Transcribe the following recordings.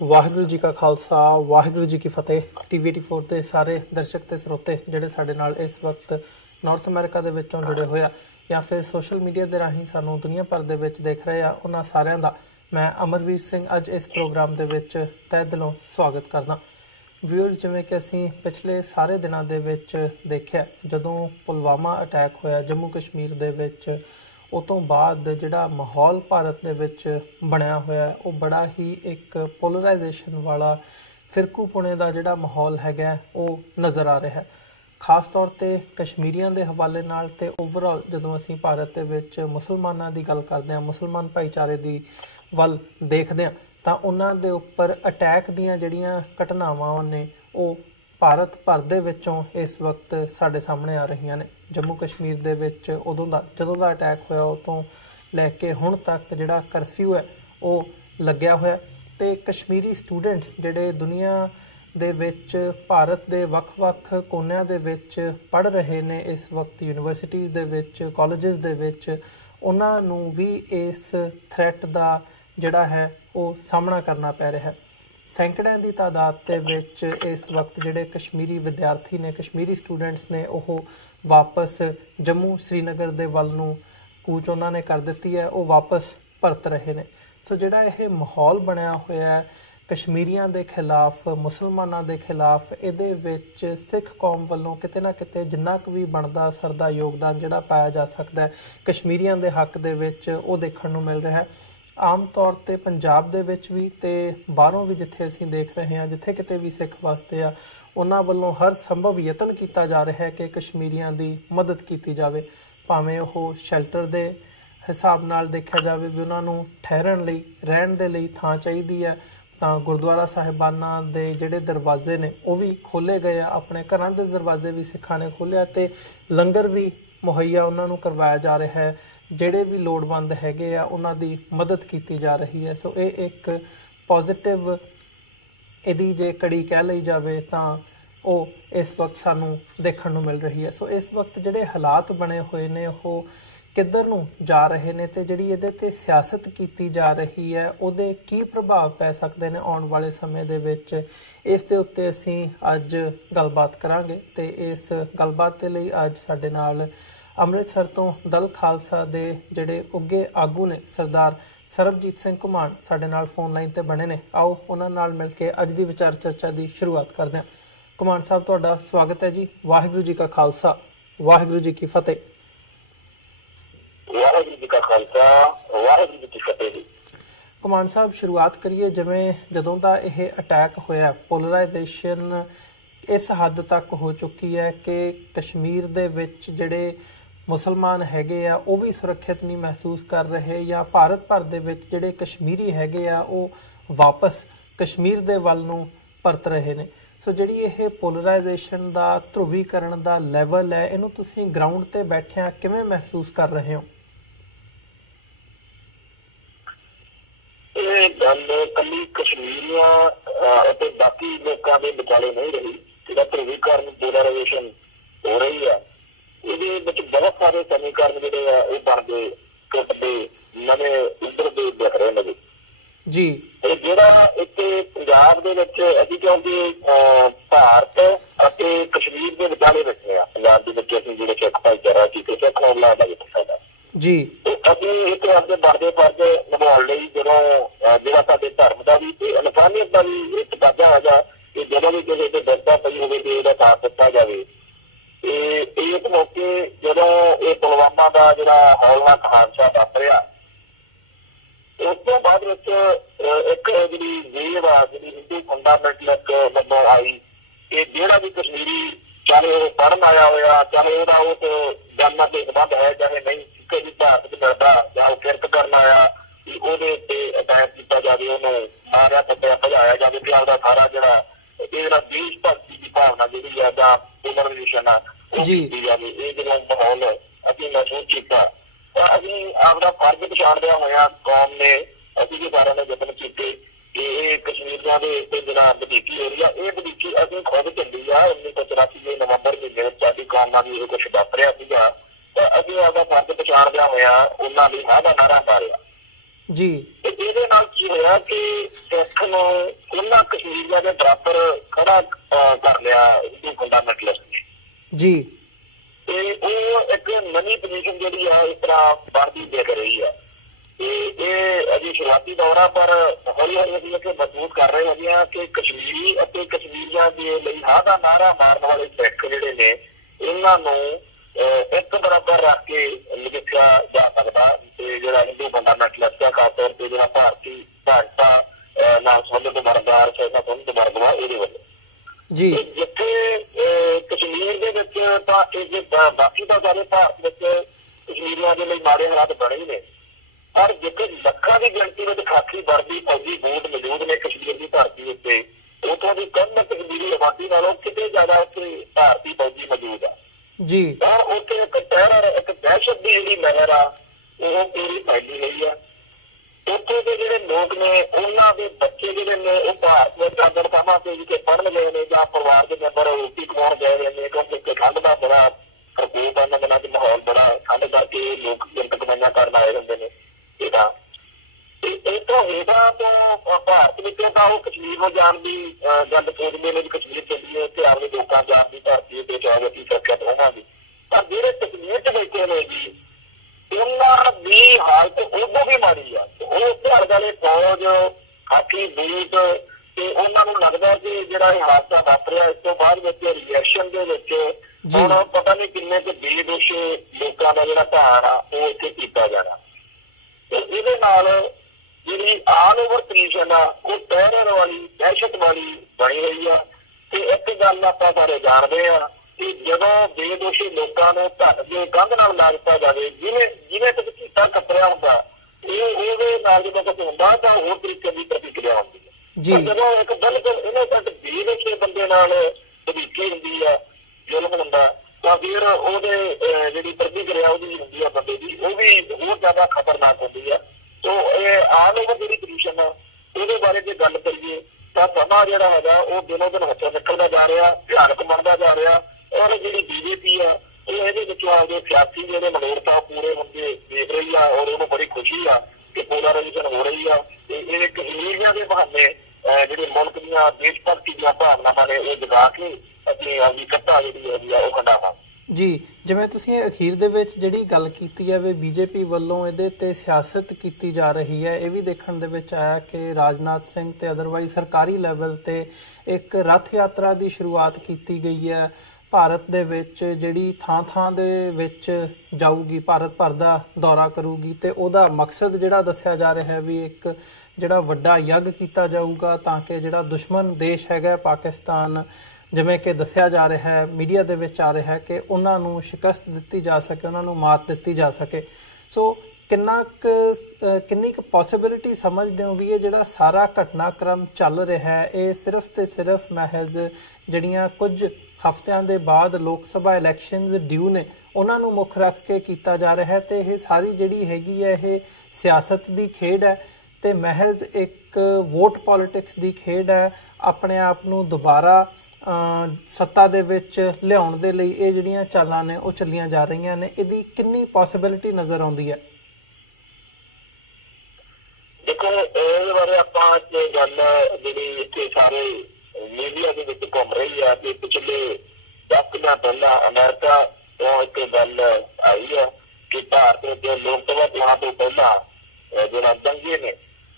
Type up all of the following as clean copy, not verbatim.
ਵਾਹਿਗੁਰੂ ਜੀ ਕਾ ਖਾਲਸਾ ਵਾਹਿਗੁਰੂ ਜੀ ਕੀ ਫਤਿਹ। TV84 ਦੇ ਸਾਰੇ ਦਰਸ਼ਕ ਤੇ ਸਰੋਤੇ ਜਿਹੜੇ ਸਾਡੇ ਨਾਲ ਇਸ ਵਕਤ ਨਾਰਥ ਅਮਰੀਕਾ ਦੇ ਵਿੱਚੋਂ ਜੁੜੇ ਹੋਏ ਆ ਜਾਂ ਫਿਰ ਸੋਸ਼ਲ ਮੀਡੀਆ ਦੇ ਰਾਹੀਂ ਸਾਨੂੰ ਦੁਨੀਆ ਭਰ ਦੇ ਵਿੱਚ ਦੇਖ ਰਹੇ ਆ, ਉਹਨਾਂ ਸਾਰਿਆਂ ਦਾ ਮੈਂ ਅਮਰਵੀਰ ਸਿੰਘ ਅੱਜ ਇਸ ਪ੍ਰੋਗਰਾਮ ਦੇ ਵਿੱਚ ਤਹਿ ਦਿਲੋਂ ਸਵਾਗਤ ਕਰਦਾ। ਵਿਊਅਰਸ, ਜਿਵੇਂ ਕਿ ਅਸੀਂ ਪਿਛਲੇ ਸਾਰੇ ਦਿਨਾਂ ਦੇ ਵਿੱਚ ਦੇਖਿਆ, ਜਦੋਂ ਪੁਲਵਾਮਾ ਅਟੈਕ ਹੋਇਆ ਜੰਮੂ ਕਸ਼ਮੀਰ ਦੇ ਵਿੱਚ, ਉਹ ਤੋਂ ਬਾਅਦ ਜਿਹੜਾ ਮਾਹੌਲ ਭਾਰਤ ਦੇ ਵਿੱਚ ਬਣਿਆ ਹੋਇਆ ਉਹ ਬੜਾ ਹੀ ਇੱਕ ਪੋਲਰਾਈਜੇਸ਼ਨ ਵਾਲਾ ਫਿਰਕੂਪੁਣੇ ਦਾ ਜਿਹੜਾ ਮਾਹੌਲ ਹੈਗਾ ਉਹ ਨਜ਼ਰ ਆ ਰਿਹਾ ਹੈ, ਖਾਸ ਤੌਰ 'ਤੇ ਕਸ਼ਮੀਰੀਆਂ ਦੇ ਹਵਾਲੇ ਨਾਲ। ਅਤੇ ਓਵਰਆਲ ਜਦੋਂ ਅਸੀਂ ਭਾਰਤ ਦੇ ਵਿੱਚ ਮੁਸਲਮਾਨਾਂ ਦੀ ਗੱਲ ਕਰਦੇ ਹਾਂ, ਮੁਸਲਮਾਨ ਭਾਈਚਾਰੇ ਦੀ ਵੱਲ ਦੇਖਦੇ ਹਾਂ, ਤਾਂ ਉਹਨਾਂ ਦੇ ਉੱਪਰ ਅਟੈਕ ਦੀਆਂ ਜਿਹੜੀਆਂ ਘਟਨਾਵਾਂ ਨੇ ਉਹ ਭਾਰਤ ਭਰ ਦੇ ਵਿੱਚੋਂ ਇਸ ਵਕਤ ਸਾਡੇ ਸਾਹਮਣੇ ਆ ਰਹੀਆਂ ਨੇ। ਜੰਮੂ ਕਸ਼ਮੀਰ ਦੇ ਵਿੱਚ ਜਦੋਂ ਦਾ ਅਟੈਕ ਹੋਇਆ ਉਹ ਤੋਂ ਲੈ ਕੇ ਹੁਣ ਤੱਕ ਜਿਹੜਾ ਕਰਫਿਊ ਹੈ ਉਹ ਲੱਗਿਆ ਹੋਇਆ, ਅਤੇ ਕਸ਼ਮੀਰੀ ਸਟੂਡੈਂਟਸ ਜਿਹੜੇ ਦੁਨੀਆ ਦੇ ਵਿੱਚ ਭਾਰਤ ਦੇ ਵੱਖ-ਵੱਖ ਕੋਨਿਆਂ ਦੇ ਵਿੱਚ ਪੜ੍ਹ ਰਹੇ ਨੇ ਇਸ ਵਕਤ, ਯੂਨੀਵਰਸਿਟੀਜ਼ ਦੇ ਵਿੱਚ, ਕਾਲਜਿਸ ਦੇ ਵਿੱਚ, ਉਹਨਾਂ ਨੂੰ ਵੀ ਇਸ ਥ੍ਰੈਟ ਦਾ ਜਿਹੜਾ ਹੈ ਉਹ ਸਾਹਮਣਾ ਕਰਨਾ ਪੈ ਰਿਹਾ ਹੈ। ਸੈਂਕੜਿਆਂ ਦੀ ਤਾਦਾਦ ਦੇ ਵਿੱਚ ਇਸ ਵਕਤ ਜਿਹੜੇ ਕਸ਼ਮੀਰੀ ਵਿਦਿਆਰਥੀ ਨੇ, ਕਸ਼ਮੀਰੀ ਸਟੂਡੈਂਟਸ ਨੇ, ਉਹ ਵਾਪਸ ਜੰਮੂ ਸ਼੍ਰੀਨਗਰ ਦੇ ਵੱਲ ਨੂੰ ਕੂਚ ਉਹਨਾਂ ਨੇ ਕਰ ਦਿੱਤੀ ਹੈ, ਉਹ ਵਾਪਸ ਪਰਤ ਰਹੇ ਨੇ। ਸੋ ਜਿਹੜਾ ਇਹ ਮਾਹੌਲ ਬਣਿਆ ਹੋਇਆ ਹੈ ਕਸ਼ਮੀਰੀਆਂ ਦੇ ਖਿਲਾਫ, ਮੁਸਲਮਾਨਾਂ ਦੇ ਖਿਲਾਫ, ਇਹਦੇ ਵਿੱਚ ਸਿੱਖ ਕੌਮ ਵੱਲੋਂ ਕਿਤੇ ਨਾ ਕਿਤੇ ਜਿੰਨਾ ਕੁ ਵੀ ਬਣਦਾ ਸਰਦਾ ਯੋਗਦਾਨ ਜਿਹੜਾ ਪਾਇਆ ਜਾ ਸਕਦਾ ਹੈ ਕਸ਼ਮੀਰੀਆਂ ਦੇ ਹੱਕ ਦੇ ਵਿੱਚ, ਉਹ ਦੇਖਣ ਨੂੰ ਮਿਲ ਰਿਹਾ ਹੈ। ਆਮ ਤੌਰ 'ਤੇ ਪੰਜਾਬ ਦੇ ਵਿੱਚ ਵੀ ਅਤੇ ਬਾਹਰੋਂ ਵੀ ਜਿੱਥੇ ਅਸੀਂ ਦੇਖ ਰਹੇ ਹਾਂ, ਜਿੱਥੇ ਕਿਤੇ ਵੀ ਸਿੱਖ ਵਸਦੇ ਆ, ਉਹਨਾਂ ਵੱਲੋਂ ਹਰ ਸੰਭਵ ਯਤਨ ਕੀਤਾ ਜਾ ਰਿਹਾ ਹੈ ਕਿ ਕਸ਼ਮੀਰੀਆਂ ਦੀ ਮਦਦ ਕੀਤੀ ਜਾਵੇ, ਭਾਵੇਂ ਉਹ ਸ਼ੈਲਟਰ ਦੇ ਹਿਸਾਬ ਨਾਲ ਦੇਖਿਆ ਜਾਵੇ ਵੀ ਉਹਨਾਂ ਨੂੰ ਠਹਿਰਨ ਲਈ, ਰਹਿਣ ਦੇ ਲਈ ਥਾਂ ਚਾਹੀਦੀ ਹੈ, ਤਾਂ ਗੁਰਦੁਆਰਾ ਸਾਹਿਬਾਨਾਂ ਦੇ ਜਿਹੜੇ ਦਰਵਾਜ਼ੇ ਨੇ ਉਹ ਵੀ ਖੋਲ੍ਹੇ ਗਏ ਆ, ਆਪਣੇ ਘਰਾਂ ਦੇ ਦਰਵਾਜ਼ੇ ਵੀ ਸਿੱਖਾਂ ਨੇ ਖੋਲ੍ਹਿਆ, ਅਤੇ ਲੰਗਰ ਵੀ ਮੁਹੱਈਆ ਉਹਨਾਂ ਨੂੰ ਕਰਵਾਇਆ ਜਾ ਰਿਹਾ ਹੈ। ਜਿਹੜੇ ਵੀ ਲੋੜਵੰਦ ਹੈਗੇ ਆ ਉਹਨਾਂ ਦੀ ਮਦਦ ਕੀਤੀ ਜਾ ਰਹੀ ਹੈ। ਸੋ ਇਹ ਇੱਕ ਪੋਜ਼ੀਟਿਵ ਇਹਦੀ ਜੇ ਕੜੀ ਕਹਿ ਲਈ ਜਾਵੇ ਤਾਂ ਉਹ ਇਸ ਵਕਤ ਸਾਨੂੰ ਦੇਖਣ ਨੂੰ ਮਿਲ ਰਹੀ ਹੈ। ਸੋ ਇਸ ਵਕਤ ਜਿਹੜੇ ਹਾਲਾਤ ਬਣੇ ਹੋਏ ਨੇ ਉਹ ਕਿੱਧਰ ਨੂੰ ਜਾ ਰਹੇ ਨੇ, ਅਤੇ ਜਿਹੜੀ ਇਹਦੇ 'ਤੇ ਸਿਆਸਤ ਕੀਤੀ ਜਾ ਰਹੀ ਹੈ ਉਹਦੇ ਕੀ ਪ੍ਰਭਾਵ ਪੈ ਸਕਦੇ ਨੇ ਆਉਣ ਵਾਲੇ ਸਮੇਂ ਦੇ ਵਿੱਚ, ਇਸ ਦੇ ਉੱਤੇ ਅਸੀਂ ਅੱਜ ਗੱਲਬਾਤ ਕਰਾਂਗੇ। ਅਤੇ ਇਸ ਗੱਲਬਾਤ ਦੇ ਲਈ ਅੱਜ ਸਾਡੇ ਨਾਲ ਅੰਮ੍ਰਿਤਸਰ ਤੋਂ ਦਲ ਖਾਲਸਾ ਦੇ ਜਿਹੜੇ ਉੱਘੇ ਆਗੂ ਨੇ ਸਰਦਾਰ ਸਰਬਜੀਤ ਸਿੰਘ ਘੁਮਾਣ ਸਾਡੇ ਨਾਲ ਫੋਨ ਲਾਈਨ 'ਤੇ ਬਣੇ ਨੇ। ਆਓ ਉਹਨਾਂ ਨਾਲ ਮਿਲ ਕੇ ਅੱਜ ਦੀ ਵਿਚਾਰ ਚਰਚਾ ਦੀ ਸ਼ੁਰੂਆਤ ਕਰਦੇ ਹਾਂ। ਘੁਮਾਣ ਸਾਹਿਬ, ਤੁਹਾਡਾ ਸਵਾਗਤ ਹੈ ਜੀ। ਵਾਹਿਗੁਰੂ ਜੀ ਕਾ ਖਾਲਸਾ ਵਾਹਿਗੁਰੂ ਜੀ ਕੀ ਫਤਿਹ। ਵਾਹਿਗੁਰੂ ਜੀ ਕਾ ਖਾਲਸਾ ਵਾਹਿਗੁਰੂ ਜੀ ਕੀ ਫਤਿਹ ਜੀ। ਘੁਮਾਣ ਸਾਹਿਬ, ਸ਼ੁਰੂਆਤ ਕਰੀਏ, ਜਿਵੇਂ ਜਦੋਂ ਦਾ ਇਹ ਅਟੈਕ ਹੋਇਆ ਪੋਲਰਾਈਜੇਸ਼ਨ ਇਸ ਹੱਦ ਤੱਕ ਹੋ ਚੁੱਕੀ ਹੈ ਕਿ ਕਸ਼ਮੀਰ ਦੇ ਵਿੱਚ ਜਿਹੜੇ ਮੁਸਲਮਾਨ ਹੈਗੇ ਆ ਉਹ ਵੀ ਸੁਰੱਖਿਅਤ ਨਹੀਂ ਮਹਿਸੂਸ ਕਰ ਰਹੇ, ਜਾਂ ਭਾਰਤ ਭਰ ਦੇ ਵਿੱਚ ਜਿਹੜੇ ਕਸ਼ਮੀਰੀ ਹੈਗੇ ਆ ਉਹ ਵਾਪਸ ਕਸ਼ਮੀਰ ਦੇ ਵੱਲ ਨੂੰ ਪਰਤ ਰਹੇ ਨੇ। ਸੋ ਜਿਹੜੀ ਇਹ ਪੋਲਰਾਈਜੇਸ਼ਨ ਦਾ, ਧਰੁਵੀਕਰਨ ਦਾ ਲੈਵਲ ਹੈ, ਇਹਨੂੰ ਤੁਸੀਂ ਗਰਾਊਂਡ 'ਤੇ ਬੈਠਿਆਂ ਕਿਵੇਂ ਮਹਿਸੂਸ ਕਰ ਰਹੇ ਹੋ? ਇਹ ਗੱਲ ਇਕੱਲੀ ਕਸ਼ਮੀਰੀਆਂ ਅਤੇ ਬਾਕੀ ਲੋਕਾਂ ਦੇ ਵਿਚਾਲੇ ਨਹੀਂ ਰਹੀ। ਜਿਹੜਾ ਧਰੁਵੀਕਰਨ, ਪੋਲਰਾਈਜੇਸ਼ਨ ਹੋ ਰਹੀ ਆ, ਇਹਦੇ ਵਿੱਚ ਬਹੁਤ ਸਾਰੇ ਸਮੀਕਰਨ ਜਿਹੜੇ ਆ ਉਹ ਬਣਦੇ, ਟੁੱਟਦੇ, ਨਵੇਂ ਉੱਭਰਦੇ ਦਿਖ ਰਹੇ ਨੇ ਜੀ। ਤੇ ਜਿਹੜਾ ਇੱਥੇ ਪੰਜਾਬ ਦੇ ਵਿੱਚ ਅਸੀਂ ਕਿਉਂਕਿ ਭਾਰਤ ਅਤੇ ਕਸ਼ਮੀਰ ਦੇ ਵਿਚਾਲੇ ਬੈਠੇ ਆ, ਪੰਜਾਬ ਦੇ ਵਿੱਚ ਅਸੀਂ ਜਿਹੜੇ ਸਿੱਖ ਭਾਈਚਾਰਾ ਸੀ, ਸਿੱਖ ਮਾਮਲਾ ਦਾ ਜਿੱਥੇ ਸਾਡਾ ਜੀ, ਅਸੀਂ ਇੱਥੇ ਆਪਣੇ ਬਣਦੇ ਫਰਜ਼ ਨਿਭਾਉਣ ਲਈ ਜਦੋਂ ਜਿਹੜਾ ਸਾਡੇ ਧਰਮ ਦਾ ਵੀ ਤੇ ਇਨਸਾਨੀਅਤ ਦਾ ਵੀ ਇੱਕ ਤਾਜਾ ਹੈਗਾ ਕਿ ਜਦੋਂ ਵੀ ਕਿਸੇ ਤੇ ਦਰਦਾ ਪਈ ਹੋਵੇ ਤੇ ਇਹਦਾ ਸਾਥ ਦਿੱਤਾ ਜਾਵੇ। ਤੇ ਇਸ ਮੌਕੇ ਜਦੋਂ ਇਹ ਪੁਲਵਾਮਾ ਦਾ ਜਿਹੜਾ ਹੌਲਨਾਕ ਹਾਦਸਾ ਵਾਪਰਿਆ, ਉਸ ਤੋਂ ਬਾਅਦ ਵਿੱਚ ਇੱਕ ਜਿਹੜੀ ਵੇਵ ਆ, ਜਿਹੜੀ ਹਿੰਦੂ ਫੰਡਾਮੈਂਟਲਿਸਟ ਵੱਲੋਂ ਆਈ ਕਿ ਜਿਹੜਾ ਵੀ ਕਸ਼ਮੀਰੀ, ਚਾਹੇ ਉਹ ਪੜ੍ਹਨ ਆਇਆ ਹੋਇਆ, ਚਾਹੇ ਉਹਦਾ ਉਸ ਜਾਨਾਂ ਦੇ ਸੰਬੰਧ ਹੈ, ਚਾਹੇ ਨਹੀਂ, ਕਿਸੇ ਵੀ ਭਾਰਤ ਚ ਕਰਦਾ ਜਾਂ ਉਹ ਕਿਰਤ ਕਰਨ ਆਇਆ, ਉਹਦੇ ਉੱਤੇ ਅਟੈਕ ਕੀਤਾ ਜਾਵੇ, ਉਹਨੂੰ ਮਾਰਿਆ, ਕੁੱਟਿਆ, ਭਜਾਇਆ ਜਾਵੇ, ਤੇ ਆਪਦਾ ਸਾਰਾ ਜਿਹੜਾ ਇਹ ਜਿਹੜਾ ਦੇਸ਼ ਭਗਤੀ ਦੀ ਭਾਵਨਾ ਜਿਹੜੀ ਆ ਜਾਂ ਪੋਲਰਾਈਜੇਸ਼ਨ ਆ ਉਹ ਕੀਤੀ ਜਾਵੇ। ਇਹ ਜਦੋਂ ਮਾਹੌਲ ਅਸੀਂ ਮਹਿਸੂਸ ਕੀਤਾ ਤਾਂ ਅਸੀਂ ਆਪਦਾ ਫਰਜ਼ ਪਛਾਣਦਿਆਂ ਹੋਇਆ ਕੌਮ ਨੇ, ਅਸੀਂ ਵੀ ਸਾਰਿਆਂ ਨੇ ਯਤਨ ਕੀਤੇ ਕਿ ਇਹ ਕਸ਼ਮੀਰੀਆਂ ਦੇ ਉੱਤੇ ਜਿਹੜਾ ਵਧੀਕੀ ਹੋ ਰਹੀ ਆ, ਇਹ ਵਧੀਕੀ ਅਸੀਂ ਖੁਦ ਝੱਲੀ ਆ। 1984 ਦੇ ਨਵੰਬਰ ਮਹੀਨੇ ਵਿੱਚ ਸਾਡੀ ਕੌਮ ਨਾਲ ਵੀ ਇਹ ਕੁਛ ਵਾਪਰਿਆ ਸੀਗਾ, ਤਾਂ ਅਸੀਂ ਆਪਦਾ ਫਰਜ਼ ਪਛਾਣਦਿਆਂ ਹੋਇਆ ਉਹਨਾਂ ਲਈ ਹਾਂ ਦਾ ਨਾਅਰਾ ਮਾਰਿਆ ਜੀ। ਇਹਦੇ ਨਾਲ ਕੀ ਹੋਇਆ ਕਿ ਸਿੱਖ ਨੂੰ ਉਹਨਾਂ ਕਸ਼ਮੀਰੀਆਂ ਦੇ ਬਰਾਬਰ ਖੜਾ ਕਰ ਲਿਆ ਹਿੰਦੂ ਫੰਡਾਮੈਂਟਲਿਸਟ ਨੇ ਜੀ। ਤੇ ਉਹ ਇੱਕ ਨਵੀਂ ਪੋਜੀਸ਼ਨ ਜਿਹੜੀ ਆ ਇਸ ਤਰ੍ਹਾਂ ਬਣਦੀ ਦਿਖ ਰਹੀ ਆ। ਤੇ ਇਹ ਅਜੇ ਸ਼ੁਰੂਆਤੀ ਦੌਰ ਆ, ਪਰ ਹੌਲੀ ਹੌਲੀ ਅਸੀਂ ਇੱਥੇ ਮਜ਼ਬੂਤ ਕਰ ਰਹੇ ਹੈਗੇ ਆ ਕਿ ਕਸ਼ਮੀਰੀ ਅਤੇ ਕਸ਼ਮੀਰੀਆਂ ਦੇ ਲਈ ਹਾਂ ਦਾ ਨਾਅਰਾ ਮਾਰਨ ਵਾਲੇ ਸਿੱਖ ਜਿਹੜੇ ਨੇ ਇਹਨਾਂ ਨੂੰ ਇੱਕ ਬਰਾਬਰ ਰੱਖ ਕੇ ਲਿਖਿਆ ਜਾ ਸਕਦਾ। ਤੇ ਜਿਹੜਾ ਹਿੰਦੂ ਫੰਡਾਮੈਂਟਲਿਸਟ ਆ, ਖਾਸ ਤੌਰ ਤੇ ਜਿਹੜਾ ਭਾਰਤੀ ਭਾਜਪਾ ਨਾਲ ਸੰਬੰਧਿਤ ਵਰਗਾਰ ਸੰਬੰਧਿਤ ਵਰਗ ਵਾ ਉਹਦੇ ਵੱਲੋਂ ਜੀ। ਜਿੱਥੇ ਕਸ਼ਮੀਰ ਦੇ ਵਿੱਚ ਤਾਂ ਇਹ ਬਾਕੀ ਤਾਂ ਸਾਰੇ ਭਾਰਤ ਵਿੱਚ ਕਸ਼ਮੀਰੀਆਂ ਦੇ ਲਈ ਮਾੜੇ ਹਾਲਾਤ ਬਣੇ ਹੀ ਨੇ, ਪਰ ਜਿੱਥੇ ਲੱਖਾਂ ਦੀ ਗਿਣਤੀ ਵਿੱਚ ਖਾਕੀ ਵਰਦੀ ਫੌਜੀ ਬੂਟ ਮੌਜੂਦ ਨੇ ਕਸ਼ਮੀਰ ਦੀ ਧਰਤੀ ਉੱਤੇ, ਉੱਥੋਂ ਦੀ ਕਮ ਕਸ਼ਮੀਰੀ ਆਬਾਦੀ ਨਾਲੋਂ ਕਿਤੇ ਜ਼ਿਆਦਾ ਉੱਥੇ ਭਾਰਤੀ ਫੌਜੀ ਮੌਜੂਦ ਆ ਜੀ। ਪਰ ਉੱਥੇ ਇੱਕ ਟੈਰਰ, ਇੱਕ ਦਹਿਸ਼ਤ ਦੀ ਜਿਹੜੀ ਲਹਿਰ ਆ ਉਹ ਪੂਰੀ ਫੈਲੀ ਹੋਈ ਆ। ਉੱਥੇ ਦੇ ਜਿਹੜੇ ਲੋਕ ਨੇ ਉਹਨਾਂ ਦੇ ਬੱਚੇ ਜਿਹੜੇ ਨੇ ਉਹ ਭਾਰਤ ਵਿੱਚ ਅਗਰ ਥਾਵਾਂ ਤੇ ਜਿੱਥੇ ਪੜ੍ਹਨ ਗਏ ਨੇ ਜਾਂ ਪਰਿਵਾਰ ਦੇ ਮੈਂਬਰ ਰੋਟੀ ਕਮਾਉਣ ਗਏ ਨੇ, ਕਿਉਂਕਿ ਠੰਡ ਦਾ ਬੜਾ ਪ੍ਰਕੋਪ ਇਹਨਾਂ ਦਿਨਾਂ 'ਚ ਮਾਹੌਲ ਬੜਾ ਠੰਡ ਕਰਕੇ ਲੋਕ ਜਿੰਦ ਕਮਾਈਆਂ ਕਰਨ ਆਏ ਹੁੰਦੇ ਨੇ। ਇਹਦਾ ਇੱਥੋਂ ਹੇਠਾਂ ਤੋਂ ਭਾਰਤ ਵਿੱਚੋਂ ਤਾਂ ਉਹ ਕਸ਼ਮੀਰ ਨੂੰ ਜਾਣ ਦੀ ਗੱਲ ਸੋਚਦੇ ਨੇ ਵੀ ਕਸ਼ਮੀਰ ਚੱਲੀਏ ਤੇ ਆਪਣੇ ਲੋਕਾਂ ਜਾਣ ਦੀ ਧਰਤੀ ਉੱਤੇ ਚਾਹੇ ਸੁਰੱਖਿਅਤ ਹੋਵਾਂਗੇ। ਪਰ ਜਿਹੜੇ ਕਸ਼ਮੀਰ 'ਚ ਬੈਠੇ ਨੇ ਜੀ ਉਹਨਾਂ ਦੀ ਹਾਲਤ ਉਦੋਂ ਵੀ ਮਾੜੀ ਆ। ਉਹ ਘਰ ਵਾਲੇ ਫੌਜ ਖਾਕੀ ਬੂਟ ਤੇ ਉਹਨਾਂ ਨੂੰ ਲੱਗਦਾ ਕਿ ਜਿਹੜਾ ਇਹ ਹਾਦਸਾ ਵਾਪਰਿਆ ਇਸ ਤੋਂ ਬਾਅਦ ਵਿੱਚ ਰਿਐਕਸ਼ਨ ਦੇ ਵਿੱਚ ਹੁਣ ਪਤਾ ਨਹੀਂ ਕਿੰਨੇ ਕੁ ਬੇਦੋਸ਼ ਲੋਕਾਂ ਦਾ ਜਿਹੜਾ ਭਾਰ ਆ ਉਹ ਇੱਥੇ ਕੀਤਾ ਜਾਣਾ। ਤੇ ਇਹਦੇ ਨਾਲ ਜਿਹੜੀ ਆਲ ਓਵਰ ਪੋਜੀਸ਼ਨ ਆ ਉਹ ਟੈਰਰ ਵਾਲੀ ਦਹਿਸ਼ਤ ਵਾਲੀ ਬਣੀ ਹੋਈ ਆ। ਤੇ ਇੱਕ ਗੱਲ ਆਪਾਂ ਸਾਰੇ ਜਾਣਦੇ ਆ ਕਿ ਜਦੋਂ ਬੇਦੋਸ਼ੀ ਲੋਕਾਂ ਨੂੰ ਧੱਕ ਕੇ ਕੰਧ ਨਾਲ ਲਾ ਦਿੱਤਾ ਜਾਵੇ, ਜਿਹਨੇ ਤੱਕ ਕੀਤਾ ਕੱਪੜਿਆ ਹੁੰਦਾ ਉਹਦੇ ਨਾਲ ਜਦੋਂ ਕੁਝ ਹੁੰਦਾ ਤਾਂ ਹੋਰ ਤਰੀਕੇ ਦੀ ਪ੍ਰਤੀਕਿਰਿਆ ਹੁੰਦੀ ਹੈ। ਜਦੋਂ ਇੱਕ ਬਿਲਕੁਲ ਇਹਨਾਂ ਤੱਕ ਬੇਦੋਸ਼ੀ ਬੰਦੇ ਨਾਲ ਵਧੀਕੀ ਹੁੰਦੀ ਆ, ਜ਼ੁਲਮ ਹੁੰਦਾ, ਤਾਂ ਫਿਰ ਉਹਦੇ ਜਿਹੜੀ ਪ੍ਰਤੀਕਿਰਿਆ ਉਹਦੀ ਹੁੰਦੀ ਆ ਬੰਦੇ ਦੀ ਉਹ ਵੀ ਬਹੁਤ ਜ਼ਿਆਦਾ ਖਤਰਨਾਕ ਹੁੰਦੀ ਆ। ਸੋ ਇਹ ਆਲ ਓਵਰ ਜਿਹੜੀ ਪੋਜੀਸ਼ਨ ਆ ਉਹਦੇ ਬਾਰੇ ਜੇ ਗੱਲ ਕਰੀਏ ਤਾਂ ਸਮਾਂ ਜਿਹੜਾ ਹੈਗਾ ਉਹ ਦਿਨੋਂ ਦਿਨ ਹੱਥੋਂ ਨਿਕਲਦਾ ਜਾ ਰਿਹਾ, ਭਿਆਨਕ ਬਣਦਾ ਜਾ ਰਿਹਾ। ਔਰ ਜਿਹੜੀ ਬੀਜੇਪੀ ਆ ਉਹ ਇਹਦੇ ਵਿੱਚੋਂ ਆਪਦੇ ਸਿਆਸੀ ਜਿਹੜੇ ਮਨੋਰਥ ਪੂਰੇ ਹੁੰਦੇ ਦੇਖ ਰਹੀ ਆ ਔਰ ਉਹਨੂੰ ਬੜੀ ਖੁਸ਼ੀ ਆ ਕਿ ਪੋਲਰਾਈਜੇਸ਼ਨ ਹੋ ਰਹੀ ਆ। ਤੇ ਇਹ ਕਸ਼ਮੀਰੀਆਂ ਦੇ ਬਹਾਨੇ ਜਿਹੜੇ ਮੁਲਕ ਦੀਆਂ ਦੇਸ਼ ਭਗਤੀ ਦੀਆਂ ਭਾਵਨਾਵਾਂ ਨੇ ਉਹ ਜਗਾ ਕੇ ਆਪਣੀ ਆਪਦੀ ਕੱਟਾ ਜਿਹੜੀ ਹੈਗੀ ਆ ਉਹ ਕਢਾਵਾਂ ਜੀ। ਜਿਵੇਂ ਤੁਸੀਂ ਅਖੀਰ ਦੇ ਵਿੱਚ ਜਿਹੜੀ ਗੱਲ ਕੀਤੀ ਹੈ ਵੀ ਬੀਜੇਪੀ ਵੱਲੋਂ ਇਹਦੇ ਤੇ ਸਿਆਸਤ ਕੀਤੀ ਜਾ ਰਹੀ ਹੈ, ਇਹ ਵੀ ਦੇਖਣ ਦੇ ਵਿੱਚ ਆਇਆ ਕਿ ਰਾਜਨਾਥ ਸਿੰਘ ਤੇ ਅਦਰਵਾਈਜ਼ ਸਰਕਾਰੀ ਲੈਵਲ ਤੇ ਇੱਕ ਰੱਥ ਯਾਤਰਾ ਦੀ ਸ਼ੁਰੂਆਤ ਕੀਤੀ ਗਈ ਹੈ। ਭਾਰਤ ਦੇ ਵਿੱਚ ਜਿਹੜੀ ਥਾਂ ਦੇ ਵਿੱਚ ਜਾਊਗੀ, ਭਾਰਤ ਭਰ ਦਾ ਦੌਰਾ ਕਰੂਗੀ ਤੇ ਉਹਦਾ ਮਕਸਦ ਜਿਹੜਾ ਦੱਸਿਆ ਜਾ ਰਿਹਾ ਹੈ ਵੀ ਇੱਕ ਜਿਹੜਾ ਵੱਡਾ ਯੱਗ ਕੀਤਾ ਜਾਊਗਾ ਤਾਂ ਕਿ ਜਿਹੜਾ ਦੁਸ਼ਮਣ ਦੇਸ਼ ਹੈਗਾ ਪਾਕਿਸਤਾਨ, ਜਿਵੇਂ ਕਿ ਦੱਸਿਆ ਜਾ ਰਿਹਾ ਹੈ ਮੀਡੀਆ ਦੇ ਵਿੱਚ ਆ ਰਿਹਾ ਹੈ ਕਿ ਉਹਨਾਂ ਨੂੰ ਸ਼ਿਕਸਤ ਦਿੱਤੀ ਜਾ ਸਕੇ, ਉਹਨਾਂ ਨੂੰ ਮਾਤ ਦਿੱਤੀ ਜਾ ਸਕੇ। ਸੋ ਕਿੰਨੀ ਕੁ ਪੋਸੀਬਿਲਿਟੀ ਸਮਝਦੇ ਹੋ ਵੀ ਇਹ ਜਿਹੜਾ ਸਾਰਾ ਘਟਨਾਕ੍ਰਮ ਚੱਲ ਰਿਹਾ ਹੈ ਇਹ ਸਿਰਫ ਤੇ ਸਿਰਫ ਮਹਿਜ਼ ਜਿਹੜੀਆਂ ਕੁਝ ਹਫ਼ਤਿਆਂ ਦੇ ਬਾਅਦ ਲੋਕ ਸਭਾ ਇਲੈਕਸ਼ਨਸ ਡਿਊ ਨੇ ਉਹਨਾਂ ਨੂੰ ਮੁੱਖ ਰੱਖ ਕੇ ਕੀਤਾ ਜਾ ਰਿਹਾ ਹੈ ਤੇ ਇਹ ਸਾਰੀ ਜਿਹੜੀ ਹੈਗੀ ਹੈ ਇਹ ਸਿਆਸਤ ਦੀ ਖੇਡ ਹੈ ਤੇ ਮਹਿਜ਼ ਇੱਕ ਵੋਟ ਪੋਲਿਟਿਕਸ ਦੀ ਖੇਡ ਹੈ। ਆਪਣੇ ਆਪ ਨੂੰ ਦੁਬਾਰਾ ਸੱਤਾ ਦੇ ਵਿੱਚ ਲਿਆਉਣ ਦੇ ਲਈ ਇਹ ਜਿਹੜੀਆਂ ਚਾਲਾਂ ਨੇ ਉਹ ਚੱਲੀਆਂ ਜਾ ਰਹੀਆਂ ਨੇ, ਇਹਦੀ ਕਿੰਨੀ ਪੋਸੀਬਿਲਿਟੀ ਨਜ਼ਰ ਆਉਂਦੀ ਹੈ? ਦੇਖੋ ਇਹਦੇ ਬਾਰੇ ਆਪਾਂ ਗੱਲ ਜਿਹੜੀ ਇੱਥੇ ਸਾਰੇ ਮੀਡੀਆ ਦੇ ਵਿੱਚ ਘੁੰਮ ਰਹੀ ਆ ਕਿ ਪਿਛਲੇ 10 ਦਿਨਾਂ ਪਹਿਲਾਂ ਅਮਰੀਕਾ ਤੋਂ ਇੱਕ ਗੱਲ ਆਈ ਆ ਕਿ ਭਾਰਤ ਦੇ ਲੋਕ ਸਭਾ ਚੋਣਾਂ ਤੋਂ ਪਹਿਲਾਂ ਜਿਹੜਾ ਦੰਗੇ ਨੇ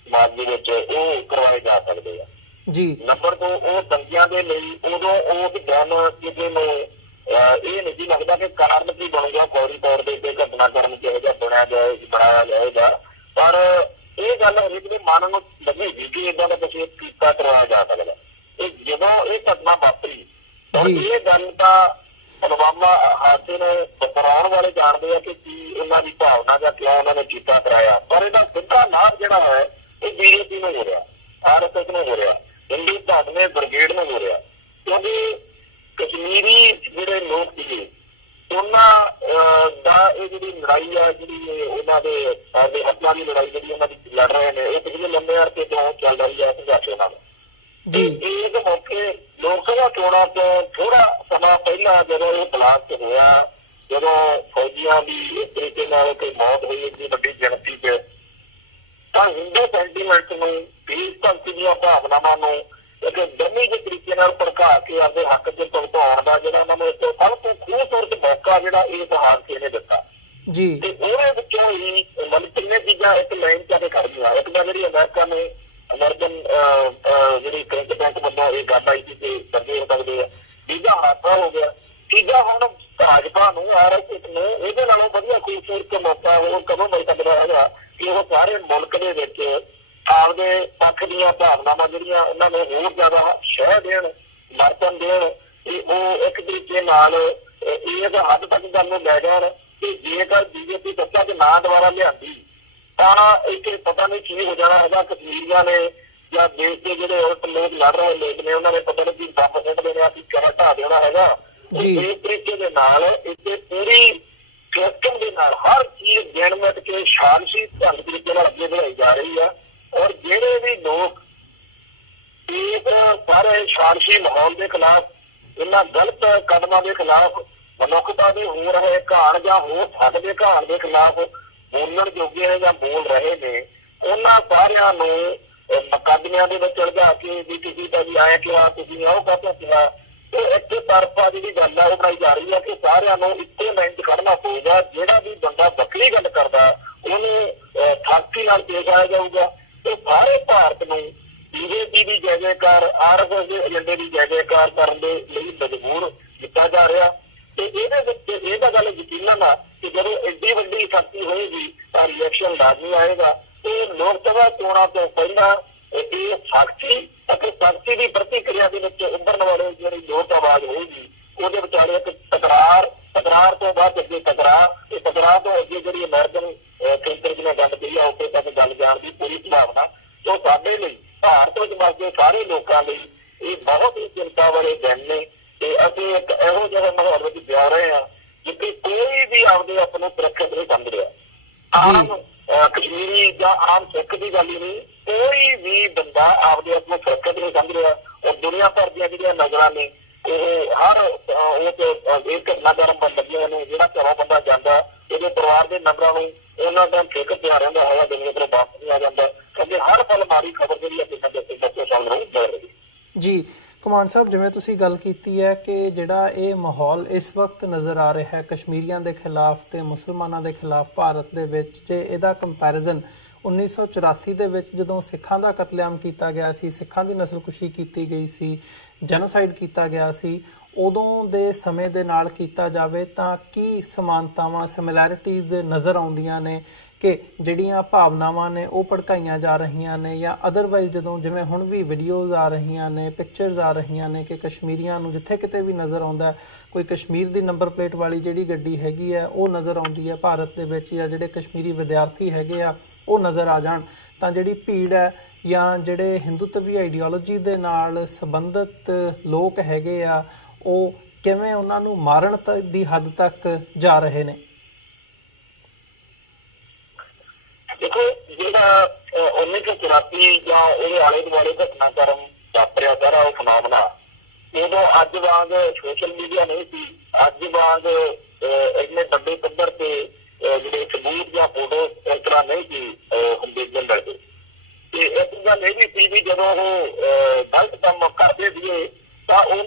ਸਮਾਜ ਦੇ ਵਿੱਚ ਉਹ ਕਰਵਾਏ ਜਾ ਸਕਦੇ ਆ ਜੀ। ਨੰਬਰ 2 ਉਹ ਦੰਗਿਆਂ ਦੇ ਲਈ ਉਦੋਂ ਉਸ ਦਿਨ ਕਿਸੇ ਨੂੰ ਇਹ ਨਹੀਂ ਲੱਗਦਾ ਕਿ ਕਾਰਨ ਕੀ ਬਣੂਗਾ ਫੌਰੀ ਤੌਰ ਤੇ ਘਟਨਾਕ੍ਰਮ ਕਿਹੋ ਜਿਹਾ ਬਣਾਇਆ ਜਾਏਗਾ, ਪਰ ਇਹ ਗੱਲ ਹਰੇਕ ਦੇ ਮਨ ਨੂੰ ਲੱਗੇਗੀ ਕਿ ਏਦਾਂ ਦਾ ਕੁਛ ਕੀਤਾ ਕਰਵਾਇਆ ਜਾ ਸਕਦਾ। ਜਦੋਂ ਇਹ ਘਟਨਾ ਵਾਪਰੀ ਤਾਂ ਇਹ ਗੱਲ ਤਾਂ ਪੁਲਵਾਮਾ ਹਾਦਸੇ ਨੂੰ ਦੁਹਰਾਉਣ ਵਾਲੇ ਜਾਣਦੇ ਆ ਕਿ ਕੀ ਉਹਨਾਂ ਦੀ ਭਾਵਨਾ ਜਾਂ ਕਿਉਂ ਉਹਨਾਂ ਨੇ ਕੀਤਾ ਕਰਾਇਆ, ਪਰ ਇਹਦਾ ਸਿੱਧਾ ਲਾਭ ਜਿਹੜਾ ਹੈ ਇਹ ਬੀਜੇਪੀ ਨੂੰ ਹੋ ਰਿਹਾ, RSS ਨੂੰ ਹੋ ਰਿਹਾ, ਹਿੰਦੂ ਭਾਵਨੇ ਬ੍ਰਿਗੇਡ ਨੂੰ ਹੋ ਰਿਹਾ। ਕਿਉਂਕਿ ਕਸ਼ਮੀਰੀ ਜਿਹੜੇ ਲੋਕ ਸੀਗੇ ਉਹਨਾਂ ਦਾ ਇਹ ਜਿਹੜੀ ਲੜਾਈ ਆ ਜਿਹੜੀ ਉਹਨਾਂ ਦੇ ਹੱਕਾਂ ਦੀ ਲੜਾਈ ਜਿਹੜੀ ਉਹਨਾਂ ਦੀ ਲੜ ਰਹੇ ਨੇ ਇਹ ਪਿਛਲੇ ਲੰਬੇ ਅਰਸੇ ਤੋਂ ਚੱਲ ਰਹੀ ਹੈ ਸੰਘਰਸ਼ਾਂ ਨਾਲ। ਇਸ ਮੌਕੇ ਲੋਕ ਸਭਾ ਚੋਣਾਂ ਤੋਂ ਥੋੜਾ ਸਮਾਂ ਪਹਿਲਾਂ ਜਦੋਂ ਇਹ ਬਲਾਸਟ ਹੋਇਆ, ਜਦੋਂ ਫੌਜੀਆਂ ਦੀ ਇਸ ਤਰੀਕੇ ਨਾਲ ਕੋਈ ਮੌਤ ਹੋਈ ਇੰਨੀ ਵੱਡੀ ਗਿਣਤੀ 'ਚ, ਤਾਂ ਹਿੰਦੂ ਸੈਂਟੀਮੈਂਟ ਨੂੰ ਦੇਸ਼ ਭਗਤੀ ਦੀਆਂ ਭਾਵਨਾਵਾਂ ਨੂੰ ਕਿਸੇ ਵੀ ਤਰੀਕੇ ਨਾਲ ਭੜਕਾ ਕੇ ਆਪਦੇ ਹੱਕ 'ਚ ਭੁਗਤਾਉਣ ਦਾ ਜਿਹੜਾ ਉਹਨਾਂ ਨੂੰ ਇੱਕ ਸਭ ਤੋਂ ਖੂਬਸੂਰਤ ਮੌਕਾ ਜਿਹੜਾ ਇਸ ਹਾਦਸੇ ਨੇ ਦਿੱਤਾ ਜੀ। ਤੇ ਉਹਦੇ ਵਿੱਚੋਂ ਹੀ ਮਤਲਬ ਤਿੰਨੇ ਚੀਜ਼ਾਂ ਇੱਕ ਲਾਈਨ 'ਚ ਆ ਕੇ ਖੜੀਆਂ। ਇੱਕ ਤਾਂ ਜਿਹੜੀ ਅਮਰੀਕਨ ਜਿਹੜੀ ਕ੍ਰਿਕਟ ਬੈਂਕ ਵੱਲੋਂ ਇਹ ਗੱਲ ਆਈ ਸੀ ਕਿ ਦਰਜੇ ਹੋ ਸਕਦੇ ਆ, ਤੀਜਾ ਹਾਦਸਾ ਹੋ ਗਿਆ, ਤੀਜਾ ਹੁਣ ਭਾਜਪਾ ਨੂੰ RSS ਨੂੰ ਇਹਦੇ ਨਾਲੋਂ ਵਧੀਆ ਖੂਬਸੂਰਤ ਮੌਕਾ ਹੋਰ ਕਦੋਂ ਮਿਲ ਸਕਦਾ ਹੈਗਾ ਕਿ ਉਹ ਸਾਰੇ ਮੁਲਕ ਦੇ ਵਿੱਚ ਆਪਦੇ ਪੱਖ ਦੀਆਂ ਭਾਵਨਾਵਾਂ ਜਿਹੜੀਆਂ ਉਹਨਾਂ ਨੂੰ ਹੋਰ ਜ਼ਿਆਦਾ ਸ਼ਹਿ ਦੇਣ, ਸਮਰਥਨ ਦੇਣ ਤੇ ਉਹ ਇੱਕ ਤਰੀਕੇ ਨਾਲ ਇਹ ਹੱਦ ਤੱਕ ਗੱਲ ਨੂੰ ਲੈ ਜਾਣ ਕਿ ਜੇਕਰ BJP ਸੱਤਾ 'ਚ ਨਾ ਦੁਬਾਰਾ ਲਿਆਂਦੀ ਤਾਂ ਇੱਥੇ ਪਤਾ ਨਹੀਂ ਕੀ ਹੋ ਜਾਣਾ ਹੈਗਾ। ਕਸ਼ਮੀਰੀਆਂ ਨੇ ਜਾਂ ਦੇਸ਼ ਦੇ ਜਿਹੜੇ ਉਲਟ ਲੋਕ ਲੜ ਰਹੇ ਲੋਕ ਨੇ ਉਹਨਾਂ ਨੇ ਪਤਾ ਨਹੀਂ ਕੀ 10% ਦੇਣਾ ਕਿ ਕਿਹੜਾ ਢਾਹ ਦੇਣਾ ਹੈਗਾ। ਇਸ ਤਰੀਕੇ ਦੇ ਨਾਲ ਇੱਥੇ ਪੂਰੀ ਸਿਸਟਮ ਦੇ ਨਾਲ ਹਰ ਚੀਜ਼ ਗਿਣਮਿਤ ਕੇ ਸ਼ਾਨਸੀ ਢੰਗ ਤਰੀਕੇ ਨਾਲ ਅੱਗੇ ਵਧਾਈ ਜਾ ਰਹੀ ਆ। ਔਰ ਜਿਹੜੇ ਵੀ ਲੋਕ ਇਸ ਸਾਰੇ ਸ਼ਾਨਸੀ ਮਾਹੌਲ ਦੇ ਖਿਲਾਫ, ਇਹਨਾਂ ਗਲਤ ਕਦਮਾਂ ਦੇ ਖਿਲਾਫ, ਮਨੁੱਖਤਾ ਦੇ ਹੋ ਰਹੇ ਘਾਣ ਜਾਂ ਹੋ ਸਕਦੇ ਘਾਣ ਦੇ ਖਿਲਾਫ ਬੋਲਣ ਜੋਗੇ ਨੇ ਜਾਂ ਬੋਲ ਰਹੇ ਨੇ, ਉਹਨਾਂ ਸਾਰਿਆਂ ਨੂੰ ਮੁਕੱਦਮਿਆਂ ਦੇ ਵਿੱਚ ਉਲਝਾ ਕੇ ਵੀ ਤੁਸੀਂ ਤਾਂ ਜੀ ਆਇਆ ਕਿਹਾ, ਤੁਸੀਂ ਉਹ ਕਾਹਤੋਂ ਕਿਹਾ, ਤੇ ਇੱਕ ਤਰਫਾ ਜਿਹੜੀ ਗੱਲ ਆ ਉਹ ਬਣਾਈ ਜਾ ਰਹੀ ਹੈ ਕਿ ਸਾਰਿਆਂ ਨੂੰ ਇੱਕੋ ਲਾਈਨ 'ਚ ਖੜਨਾ ਪਊਗਾ। ਜਿਹੜਾ ਵੀ ਬੰਦਾ ਵੱਖਰੀ ਗੱਲ ਕਰਦਾ ਉਹਨੂੰ ਸਖਤੀ ਨਾਲ ਪੇਸ਼ ਆਇਆ ਜਾਊਗਾ। ਤੇ ਸਾਰੇ ਭਾਰਤ ਨੂੰ BJP ਦੀ ਜੈ ਜੈਕਾਰ, RSS ਦੇ ਏਜੰਡੇ ਦੀ ਜੈ ਜੈਕਾਰ ਕਰਨ ਦੇ ਲਈ ਮਜਬੂਰ ਕੀਤਾ ਜਾ ਰਿਹਾ। ਤੇ ਇਹਦੇ ਵਿੱਚ ਇਹ ਤਾਂ ਗੱਲ ਯਕੀਨਨ ਆ ਕਿ ਜਦੋਂ ਐਡੀ ਵੱਡੀ ਸ਼ਕਤੀ ਹੋਏਗੀ ਤਾਂ ਰਿਐਕਸ਼ਨ ਲਾਜ਼ਮੀ ਆਏਗਾ। ਤੇ ਲੋਕ ਸਭਾ ਚੋਣਾਂ ਤੋਂ ਪਹਿਲਾਂ ਇਹ ਸ਼ਕਤੀ ਅਤੇ ਸ਼ਕਤੀ ਦੀ ਪ੍ਰਤੀਕਿਰਿਆ ਦੇ ਵਿੱਚ ਉੱਭਰਨ ਵਾਲੇ ਜਿਹੜੀ ਲੋਕ ਆਵਾਜ਼ ਹੋਏਗੀ ਉਹਦੇ ਵਿਚਾਲੇ ਇੱਕ ਤਕਰਾਰ ਤੋਂ ਬਾਅਦ ਅੱਗੇ ਤੇ ਟਕਰਾਅ ਤੋਂ ਅੱਗੇ ਜਿਹੜੀ ਅਮਰੀਕਨ ਕ੍ਰਿਕਟ ਦੀਆਂ ਗੱਲ ਕਹੀ ਆ ਉੱਥੇ ਤੱਕ ਗੱਲ ਜਾਣ ਦੀ ਪੂਰੀ ਸੰਭਾਵਨਾ। ਸੋ ਸਾਡੇ ਲਈ, ਭਾਰਤ ਵਿੱਚ ਵਸਦੇ ਸਾਰੇ ਲੋਕਾਂ ਲਈ ਇਹ ਬਹੁਤ ਹੀ ਚਿੰਤਾ ਵਾਲੇ ਦਿਨ ਨੇ। ਤੇ ਅਸੀਂ ਇੱਕ ਇਹੋ ਜਿਹੇ ਮਾਹੌਲ ਵਿੱਚ ਜਾ ਰਹੇ ਹਾਂ ਜਿੱਥੇ ਕੋਈ ਵੀ ਆਪਦੇ ਆਪ ਨੂੰ ਸੁਰੱਖਿਅਤ ਨਹੀਂ ਸਮਝ ਰਿਹਾ। ਆਮ ਕਸ਼ਮੀਰੀ ਜਾਂ ਆਮ ਸਿੱਖ ਦੀ ਗੱਲ ਹੀ ਨਹੀਂ, ਕੋਈ ਵੀ ਬੰਦਾ ਆਪਦੇ ਆਪ ਨੂੰ ਸੁਰੱਖਿਅਤ ਨਹੀਂ ਸਮਝ ਰਿਹਾ। ਔਰ ਦੁਨੀਆ ਭਰ ਦੀਆਂ ਜਿਹੜੀਆਂ ਨਜ਼ਰਾਂ ਨੇ ਉਹ ਹਰ ਇਹ ਘਟਨਾ ਕਰਨ ਬਣ ਲੱਗੀਆਂ ਨੇ। ਜਿਹੜਾ ਘਰੋਂ ਬੰਦਾ ਜਾਂਦਾ ਉਹਦੇ ਪਰਿਵਾਰ ਦੇ ਮੈਂਬਰਾਂ ਨੂੰ ਉਹਨਾਂ ਦਾ ਫਿਕਰ ਪਿਆ ਰਹਿੰਦਾ ਹੈਗਾ, ਦੁਨੀਆ ਤੋਂ ਵਾਪਸ ਨਹੀਂ ਆ ਜਾਂਦਾ ਕਿਉਂਕਿ ਹਰ ਪਲ ਮਾੜੀ ਖਬਰ ਜਿਹੜੀ ਅੱਗੇ ਸਾਡੇ ਬੱਚੇ ਚੱਲ ਰਹੀ ਜੀ। ਕਮਾਨ ਸਾਹਿਬ, ਜਿਵੇਂ ਤੁਸੀਂ ਗੱਲ ਕੀਤੀ ਹੈ ਕਿ ਜਿਹੜਾ ਇਹ ਮਾਹੌਲ ਇਸ ਵਕਤ ਨਜ਼ਰ ਆ ਰਿਹਾ ਹੈ ਕਸ਼ਮੀਰੀਆਂ ਦੇ ਖਿਲਾਫ ਤੇ ਮੁਸਲਮਾਨਾਂ ਦੇ ਖਿਲਾਫ ਭਾਰਤ ਦੇ ਵਿੱਚ, ਜੇ ਇਹਦਾ ਕੰਪੈਰੀਜ਼ਨ 1984 ਦੇ ਵਿੱਚ ਜਦੋਂ ਸਿੱਖਾਂ ਦਾ ਕਤਲੇਆਮ ਕੀਤਾ ਗਿਆ ਸੀ, ਸਿੱਖਾਂ ਦੀ ਨਸਲਕੁਸ਼ੀ ਕੀਤੀ ਗਈ ਸੀ, ਜੈਨੋਸਾਈਡ ਕੀਤਾ ਗਿਆ ਸੀ, ਉਦੋਂ ਦੇ ਸਮੇਂ ਦੇ ਨਾਲ ਕੀਤਾ ਜਾਵੇ ਤਾਂ ਕੀ ਸਮਾਨਤਾਵਾਂ, ਸਿਮਿਲੈਰਿਟੀਜ਼ ਨਜ਼ਰ ਆਉਂਦੀਆਂ ਨੇ ਕਿ ਜਿਹੜੀਆਂ ਭਾਵਨਾਵਾਂ ਨੇ ਉਹ ਭੜਕਾਈਆਂ ਜਾ ਰਹੀਆਂ ਨੇ, ਜਾਂ ਅਦਰਵਾਈਜ਼ ਜਦੋਂ ਜਿਵੇਂ ਹੁਣ ਵੀ ਵੀਡੀਓਜ਼ ਆ ਰਹੀਆਂ ਨੇ, ਪਿਕਚਰਸ ਆ ਰਹੀਆਂ ਨੇ ਕਿ ਕਸ਼ਮੀਰੀਆਂ ਨੂੰ ਜਿੱਥੇ ਕਿਤੇ ਵੀ ਨਜ਼ਰ ਆਉਂਦਾ ਕੋਈ ਕਸ਼ਮੀਰ ਦੀ ਨੰਬਰ ਪਲੇਟ ਵਾਲੀ ਜਿਹੜੀ ਗੱਡੀ ਹੈਗੀ ਹੈ ਉਹ ਨਜ਼ਰ ਆਉਂਦੀ ਹੈ ਭਾਰਤ ਦੇ ਵਿੱਚ, ਜਾਂ ਜਿਹੜੇ ਕਸ਼ਮੀਰੀ ਵਿਦਿਆਰਥੀ ਹੈਗੇ ਆ ਉਹ ਨਜ਼ਰ ਆ ਜਾਣ, ਤਾਂ ਜਿਹੜੀ ਭੀੜ ਹੈ ਜਾਂ ਜਿਹੜੇ ਹਿੰਦੂਤਵੀ ਆਈਡੀਓਲੋਜੀ ਦੇ ਨਾਲ ਸੰਬੰਧਿਤ ਲੋਕ ਹੈਗੇ ਆ ਉਹ ਕਿਵੇਂ ਉਹਨਾਂ ਨੂੰ ਮਾਰਨ ਦੀ ਹੱਦ ਤੱਕ ਜਾ ਰਹੇ ਨੇ? ਦੇਖੋ, ਜਿਹੜਾ 1984 ਜਾਂ ਉਹਦੇ ਆਲੇ ਦੁਆਲੇ ਘਟਨਾਕ੍ਰਮ ਵਾਪਰਿਆ ਸਾਰਾ ਉਹ ਫਨਾਮਨਾ, ਉਦੋਂ ਅੱਜ ਵਾਂਗ ਸੋਸ਼ਲ ਮੀਡੀਆ ਨਹੀਂ ਸੀ, ਅੱਜ ਵਾਂਗ ਇੰਨੇ ਵੱਡੇ ਪੱਧਰ ਤੇ ਜਿਹੜੇ ਸਬੂਤ ਜਾਂ ਫੋਟੋ ਇਸ ਤਰ੍ਹਾਂ ਨਹੀਂ ਸੀ ਹੁੰਦੇ ਜਨਰਲ ਦੇ। ਤੇ ਇੱਕ ਗੱਲ ਇਹ ਵੀ ਸੀ ਵੀ ਜਦੋਂ ਉਹ ਗਲਤ ਕੰਮ ਕਰਦੇ ਸੀਗੇ ਤਾਂ ਉਹ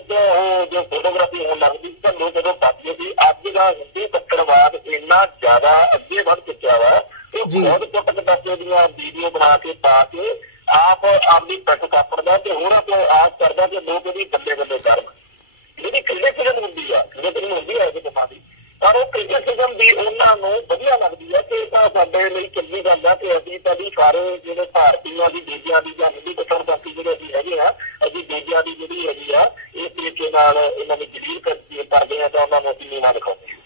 ਜੋ ਫੋਟੋਗ੍ਰਾਫੀ ਹੋਣ ਲੱਗਦੀ ਸੀ ਤਾਂ ਲੋਕ ਜਦੋਂ ਪਾਉਂਦੇ ਸੀ। ਅੱਜ ਦਾ ਹਿੰਦੂ ਕੱਟੜਵਾਦ ਇੰਨਾ ਜ਼ਿਆਦਾ ਅੱਗੇ ਵੱਧ ਚੁੱਕਿਆ ਵਾ, ਉਹ ਬਹੁਤ ਪੁੱਟਕ ਦੱਸੇ ਦੀਆਂ ਵੀਡੀਓ ਬਣਾ ਕੇ ਪਾ ਕੇ ਆਪ ਆਪਦੀ ਪਿੱਠ ਕਾਪੜਦਾ ਤੇ ਹੋਰਾਂ ਤੋਂ ਆਸ ਕਰਦਾ ਕਿ ਲੋਕ ਇਹਦੀ ਬੱਲੇ ਬੱਲੇ ਕਰਨ। ਜਿਹੜੀ ਕ੍ਰਿਟਿਸਿਜ਼ਮ ਹੁੰਦੀ ਆ ਇਹਦੇ ਕੰਮਾਂ ਦੀ, ਪਰ ਉਹ ਕ੍ਰਿਟਿਸਿਜ਼ਮ ਵੀ ਉਹਨਾਂ ਨੂੰ ਵਧੀਆ ਲੱਗਦੀ ਹੈ ਕਿ ਇਹ ਤਾਂ ਸਾਡੇ ਲਈ ਚੰਗੀ ਗੱਲ ਆ ਕਿ ਅਸੀਂ ਤਾਂ ਵੀ ਸਾਰੇ ਜਿਹੜੇ ਭਾਰਤੀਆਂ ਦੀ, ਦੂਜਿਆਂ ਦੀ ਜਾਂ ਹਿੰਦੂ ਕੱਟੜਪੰਥੀ ਜਿਹੜੇ ਅਸੀਂ ਹੈਗੇ ਆ, ਅਸੀਂ ਦੂਜਿਆਂ ਦੀ ਜਿਹੜੀ ਹੈਗੀ ਆ ਇਸ ਤਰੀਕੇ ਨਾਲ ਇਹਨਾਂ ਦੀ ਜਲੀਲ ਕਰਦੇ ਆ ਤਾਂ ਉਹਨਾਂ ਨੂੰ ਅਸੀਂ ਨੀਵਾਂ ਦਿਖਾਉਂਦੇ ਹਾਂ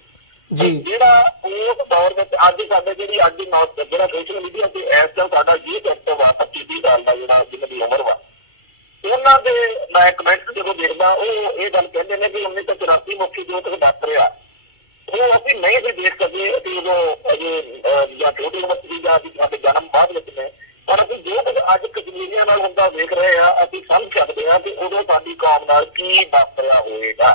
ਜੀ। ਜਿਹੜਾ ਉਸ ਦੌਰ ਵਿੱਚ ਅੱਜ ਸਾਡੇ ਜਿਹੜਾ ਸੋਸ਼ਲ ਮੀਡੀਆ ਤੇ ਇਸ ਟਾਈਮ ਸਾਡਾ ਇਹ ਐਕਟਿਵ ਆ 25 ਸਾਲ ਦਾ ਜਿਹੜਾ ਜਿਹਨਾਂ ਦੀ ਉਮਰ ਵਾ, ਉਹਨਾਂ ਦੇ ਮੈਂ ਕਮੈਂਟ ਜਦੋਂ ਦੇਖਦਾ ਉਹ ਇਹ ਗੱਲ ਕਹਿੰਦੇ ਨੇ ਕਿ 1984 ਮੁੱਖੀ ਜੋ ਕੁਝ ਵਾਪਰਿਆ ਉਹ ਅਸੀਂ ਨਹੀਂ ਸੀ ਦੇਖ ਸਕਦੇ ਅਸੀਂ ਉਦੋਂ ਅਜੇ ਜਾਂ ਛੋਟੀ ਉਮਰ ਸੀ ਜਾਂ ਸਾਡੇ ਜਨਮ ਬਾਅਦ ਵਿੱਚ ਨੇ, ਪਰ ਅਸੀਂ ਜੋ ਕੁਝ ਅੱਜ ਕਸ਼ਮੀਰੀਆਂ ਨਾਲ ਹੁੰਦਾ ਵੇਖ ਰਹੇ ਹਾਂ ਅਸੀਂ ਸਮਝ ਸਕਦੇ ਹਾਂ ਕਿ ਉਦੋਂ ਸਾਡੀ ਕੌਮ ਨਾਲ ਕੀ ਵਾਪਰਿਆ ਹੋਏਗਾ।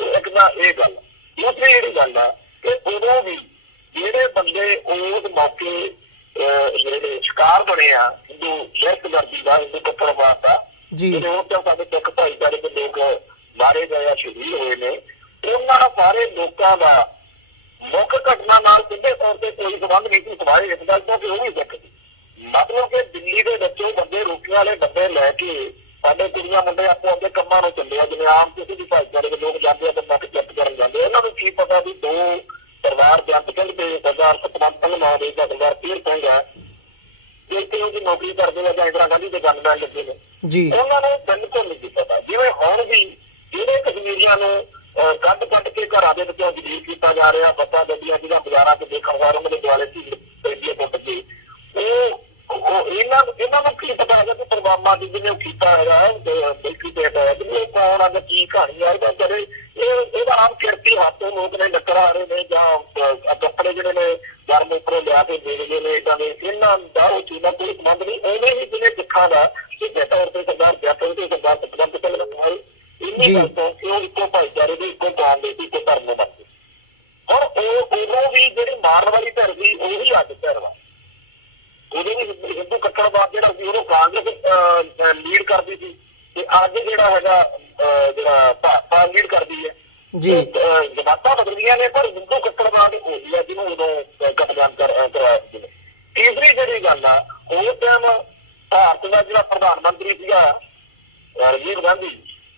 ਇੱਕ ਤਾਂ ਇਹ ਗੱਲ। ਦੂਸਰੀ ਜਿਹੜੀ ਗੱਲ ਆ ਕਿ ਉਦੋਂ ਵੀ ਜਿਹੜੇ ਬੰਦੇ ਉਸ ਮੌਕੇ ਜਿਹੜੇ ਸ਼ਿਕਾਰ ਬਣੇ ਆ ਹਿੰਦੂ ਦਹਿਸ਼ਤਗਰਦੀ ਦਾ, ਹਿੰਦੂ ਕੱਟੜਵਾਦ ਦਾ, ਜਿਹੜੇ ਉਹ ਤਾਂ ਸਾਡੇ ਸਿੱਖ ਭਾਈਚਾਰੇ ਦੇ ਲੋਕ ਮਾਰੇ ਗਏ ਆ, ਸ਼ਹੀਦ ਹੋਏ ਨੇ, ਉਹਨਾਂ ਸਾਰੇ ਲੋਕਾਂ ਦਾ ਮੁੱਖ ਘਟਨਾ ਨਾਲ ਸਿੱਧੇ ਤੌਰ ਤੇ ਕੋਈ ਸੰਬੰਧ ਨਹੀਂ ਸੀ, ਸਵਾਏ ਇਸ ਗੱਲ ਤੋਂ ਕਿ ਉਹ ਵੀ ਸਿੱਖ ਸੀ। ਮਤਲਬ ਕਿ ਦਿੱਲੀ ਦੇ ਵਿੱਚੋਂ ਬੰਦੇ ਰੋਟੀਆਂ ਵਾਲੇ ਡੱਬੇ ਲੈ ਕੇ ਸਾਡੇ ਕੁੜੀਆਂ ਮੁੰਡੇ ਆਪੋ ਆਪਣੇ ਕੰਮਾਂ ਨੂੰ ਚੱਲੇ ਆ, ਜਿਵੇਂ ਆਮ ਕਿਸੇ ਵੀ ਭਾਈਚਾਰੇ ਦੇ ਲੋਕ ਜਾਂਦੇ ਆ, ਬੰਦਾ ਚੈੱਕ ਕਰਨ ਜਾਂਦੇ ਆ। ਉਹਨਾਂ ਨੂੰ ਕੀ ਪਤਾ ਵੀ ਦੋ ਸਰਦਾਰ ਜੰਤ ਸਿੰਘ ਤੇ ਸਰਦਾਰ ਸਤਵੰਤ ਸਿੰਘ ਨਾਂ ਦੇ ਜਾਂ ਸਰਦਾਰ ਪੀਰ ਸਿੰਘ ਹੈ, ਇੱਥੇ ਉਹਦੀ ਨੌਕਰੀ ਕਰਦੇ ਆ ਜਾਂ ਇੰਦਰਾ ਗਾਂਧੀ ਦੇ ਗਨਮੈਨ ਲੱਗੇ ਨੇ ਜੀ, ਉਹਨਾਂ ਨੂੰ ਬਿਲਕੁਲ ਨਹੀਂ ਪਤਾ। ਜਿਵੇਂ ਹੁਣ ਵੀ ਜਿਹੜੇ ਕਸ਼ਮੀਰੀਆਂ ਨੂੰ ਕੱਢ ਕੇ ਘਰਾਂ ਦੇ ਵਿੱਚੋਂ ਜਲੀਲ ਕੀਤਾ ਜਾ ਰਿਹਾ, ਬੱਸਾਂ ਗੱਡੀਆਂ ਜਿਹਨਾਂ ਬਾਜ਼ਾਰਾਂ 'ਚ ਦੇਖਣ ਵਾਰ ਉਹਨਾਂ ਦੇ ਦੁਆਲੇ ਸੀ ਫੁੱਟ ਕੇ, ਉਹ ਇਹਨਾਂ ਨੂੰ ਕੀ ਪਤਾ ਹੈਗਾ ਕਿ ਪਰਵਾਮਾ ਦੀ ਜਿਹਨੇ ਉਹ ਕੀਤਾ ਹੈਗਾ ਮਿਲਟਰੀ ਡੇਟ ਹੈ, ਜਿਹਨੇ ਕੌਣ ਆ, ਕੀ ਕਹਾਣੀ ਆ ਇਹਦਾ, ਕਦੇ ਇਹਦਾ ਆਮ ਕਿਰਤੀ ਹੱਥੋਂ ਲੋਕ ਨੇ ਲੱਕੜ ਆ ਰਹੇ ਨੇ ਜਾਂ ਕੱਪੜੇ ਜਿਹੜੇ ਨੇ ਗਰਮ ਉੱਪਰੋਂ ਲਿਆ ਕੇ ਦੇ ਰਹੇ ਨੇ, ਇੱਦਾਂ ਦੇ ਇਹਨਾਂ ਦਾ ਉਹ ਚੀਜ਼ ਨਾਲ ਕੋਈ ਸੰਬੰਧ ਨਹੀਂ। ਉਵੇਂ ਹੀ ਜਿਹਨੇ ਸਿੱਖਾਂ ਦਾ ਸਿੱਧੇ ਤੌਰ ਤੇ ਸਰਦਾਰ ਜੱਟ ਤੇ ਸਰਦਾਰ ਸਤਵੰਤ ਸਿੰਘ ਨਾਲ ਇੰਨੀ ਗੱਲ ਤੋਂ ਕਿ ਉਹ ਇੱਕੋ ਭਾਈਚਾਰੇ ਦੇ, ਇੱਕੋ ਕੌਮ ਦੇ, ਇੱਕੋ ਧਰਮ ਦੇ ਬੰਦੇ। ਹੁਣ ਉਦੋਂ ਵੀ ਜਿਹੜੀ ਮਾਰਨ ਵਾਲੀ ਧਿਰ ਸੀ ਉਹੀ ਅੱਜ ਧਿਰ ਵਾ। ਉਦੋਂ ਵੀ ਹਿੰਦੂ ਕੱਟੜਵਾਦ ਜਿਹੜਾ ਸੀ ਉਹਨੂੰ ਕਾਂਗਰਸ ਲੀਡ ਕਰਦੀ ਸੀ, ਤੇ ਅੱਜ ਜਿਹੜਾ ਹੈਗਾ ਜਿਹੜਾ ਭਾਜਪਾ ਲੀਡ ਕਰਦੀ ਹੈ। ਜਮਾਤਾਂ ਬਦਲੀਆਂ ਨੇ ਪਰ ਹਿੰਦੂ ਕੱਟੜਵਾਦ ਉਹੀ ਹੈ ਜਿਹਨੂੰ ਉਦੋਂ ਕਤਲੇਆਮ ਕਰਵਾਇਆ ਸੀ। ਤੀਸਰੀ ਜਿਹੜੀ ਗੱਲ ਆ, ਉਸ ਟਾਈਮ ਭਾਰਤ ਦਾ ਜਿਹੜਾ ਪ੍ਰਧਾਨ ਮੰਤਰੀ ਸੀਗਾ ਰਾਜੀਵ ਗਾਂਧੀ,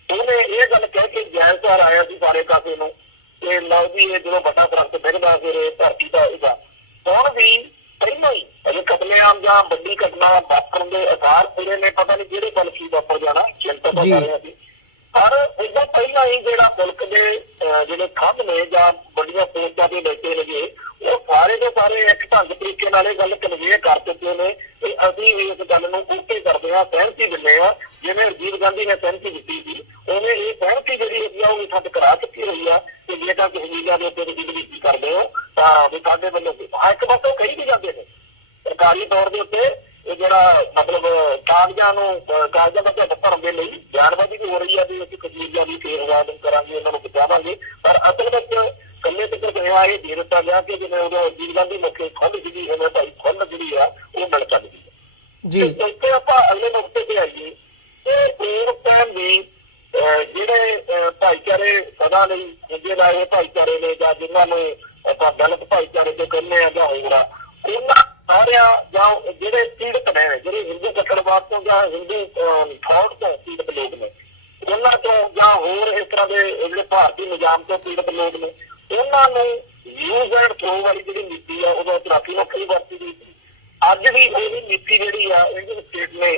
ਉਹਨੇ ਇਹ ਗੱਲ ਕਹਿ ਕੇ ਜੈਲਸਾਰ ਆਇਆ ਸੀ ਸਾਰੇ ਕਾਸੇ ਨੂੰ ਕਿ ਲਓ ਜੀ ਇਹ ਜਦੋਂ ਵੱਡਾ ਦਰਖਤ ਡਿੱਗਦਾ ਫਿਰ ਧਰਤੀ ਦਾ ਇਹਦਾ। ਹੁਣ ਵੀ ਪਹਿਲਾਂ ਹੀ ਅਜੇ ਕਤਲੇਆਮ ਜਾਂ ਵੱਡੀ ਘਟਨਾ ਵਾਪਰਨ ਦੇ ਆਧਾਰ ਪੂਰੇ ਨੇ, ਪਤਾ ਨਹੀਂ ਕਿਹੜੇ ਪਲ ਕੀ ਵਾਪਰ ਜਾਣਾ, ਚਿੰਤਾ ਕਰ ਰਿਹਾ ਸੀ। ਪਰ ਉਦੋਂ ਪਹਿਲਾਂ ਹੀ ਜਿਹੜਾ ਮੁਲਕ ਦੇ ਜਿਹੜੇ ਖੰਭ ਨੇ ਜਾਂ ਵੱਡੀਆਂ ਪੋਸਟਾਂ ਦੇ ਬੈਠੇ ਨੇਗੇ, ਉਹ ਸਾਰੇ ਦੇ ਸਾਰੇ ਇੱਕ ਢੰਗ ਤਰੀਕੇ ਨਾਲ ਇਹ ਗੱਲ ਕਨਵੇ ਕਰ ਚੁੱਕੇ ਨੇ ਕਿ ਅਸੀਂ ਵੀ ਇਸ ਗੱਲ ਨੂੰ ਓਕੇ ਕਰਦੇ ਹਾਂ, ਸਹਿਮਤੀ ਦਿੰਦੇ ਹਾਂ। ਜਿਵੇਂ ਰਾਜੀਵ ਗਾਂਧੀ ਨੇ ਸਹਿਮਤੀ ਦਿੱਤੀ ਸੀ, ਉਵੇਂ ਇਹ ਸਹਿਮਤੀ ਜਿਹੜੀ ਹੈਗੀ ਆ ਉਹ ਠੱਡ ਕਰਾ ਚੁੱਕੀ ਹੋਈ ਆ ਕਿ ਜੇਕਰ ਕਸ਼ਮੀਰੀਆਂ ਦੇ ਉੱਤੇ ਤੁਸੀਂ ਕਰਦੇ ਹੋ ਤਾਂ ਵੀ ਸਾਡੇ ਵੱਲੋਂ ਇੱਕ ਪਾਸੇ ਉਹ ਕਹੀ ਵੀ ਜਾਂਦੇ ਨੇ ਸਰਕਾਰੀ ਤੌਰ ਦੇ ਉੱਤੇ ਇਹ ਜਿਹੜਾ ਮਤਲਬ ਕਾਗਜ਼ਾਂ ਦਾ ਢਿੱਡ ਭਰਨ ਦੇ ਲਈ ਬਿਆਨਬਾਜ਼ੀ ਵੀ ਹੋ ਰਹੀ ਹੈ ਵੀ ਅਸੀਂ ਕਸ਼ਮੀਰੀਆਂ ਦੀ ਫੇਰਵਾਦ ਕਰਾਂਗੇ, ਉਹਨਾਂ ਨੂੰ ਬਚਾਵਾਂਗੇ। ਪਰ ਅਸਲ ਵਿੱਚ ਇਕੱਲੇ ਤੱਕ ਗਿਆ ਇਹ ਦੇ ਦਿੱਤਾ ਗਿਆ ਕਿ ਜਿਵੇਂ ਉਦੋਂ ਰਾਜੀਵ ਗਾਂਧੀ ਮੁੱਖੇ ਖੁੱਲ੍ਹ ਸੀਗੀ, ਉਵੇਂ ਭਾਈ ਖੁੱਲ੍ਹ ਜਿਹੜੀ ਆ ਉਹ ਮਿਲ ਸਕਦੀ ਹੈ। ਇੱਥੇ ਆਪਾਂ ਅਗਲੇ ਨੁਕਤੇ ਤੇ ਆਈਏ ਕਿ ਉਸ ਟਾਈਮ ਵੀ ਜਿਹੜੇ ਭਾਈਚਾਰੇ ਸਦਾ ਲਈ ਅੱਗੇ ਲਾਏ ਭਾਈਚਾਰੇ ਨੇ ਜਾਂ ਜਿਹਨਾਂ ਨੂੰ ਆਪਾਂ ਦਲਿਤ ਭਾਈਚਾਰੇ ਜੋ ਕਹਿੰਦੇ ਆ ਜਾਂ ਹੋਰ ਆ, ਉਹਨਾਂ ਸਾਰਿਆਂ ਜਾਂ ਜਿਹੜੇ ਪੀੜਤ ਨੇ, ਜਿਹੜੇ ਹਿੰਦੂ ਕੱਟੜਵਾਦ ਤੋਂ ਜਾਂ ਹਿੰਦੂ ਫੌਜ ਤੋਂ ਪੀੜਤ ਲੋਕ ਨੇ, ਉਹਨਾਂ ਤੋਂ ਜਾਂ ਹੋਰ ਇਸ ਤਰ੍ਹਾਂ ਦੇ ਜਿਹੜੇ ਭਾਰਤੀ ਨਿਜ਼ਾਮ ਤੋਂ ਪੀੜਤ ਲੋਕ ਨੇ, ਉਹਨਾਂ ਨੂੰ ਯੂਜ਼ ਐਂਡ ਥਰੋ ਵਾਲੀ ਜਿਹੜੀ ਨੀਤੀ ਆ ਉਦੋਂ ਤਰਾਕੀ ਵੱਖਰੀ ਵਰਤੀ ਗਈ ਸੀ। ਅੱਜ ਵੀ ਉਹਦੀ ਨੀਤੀ ਜਿਹੜੀ ਆ ਇੰਡੀਅਨ ਸਟੇਟ ਨੇ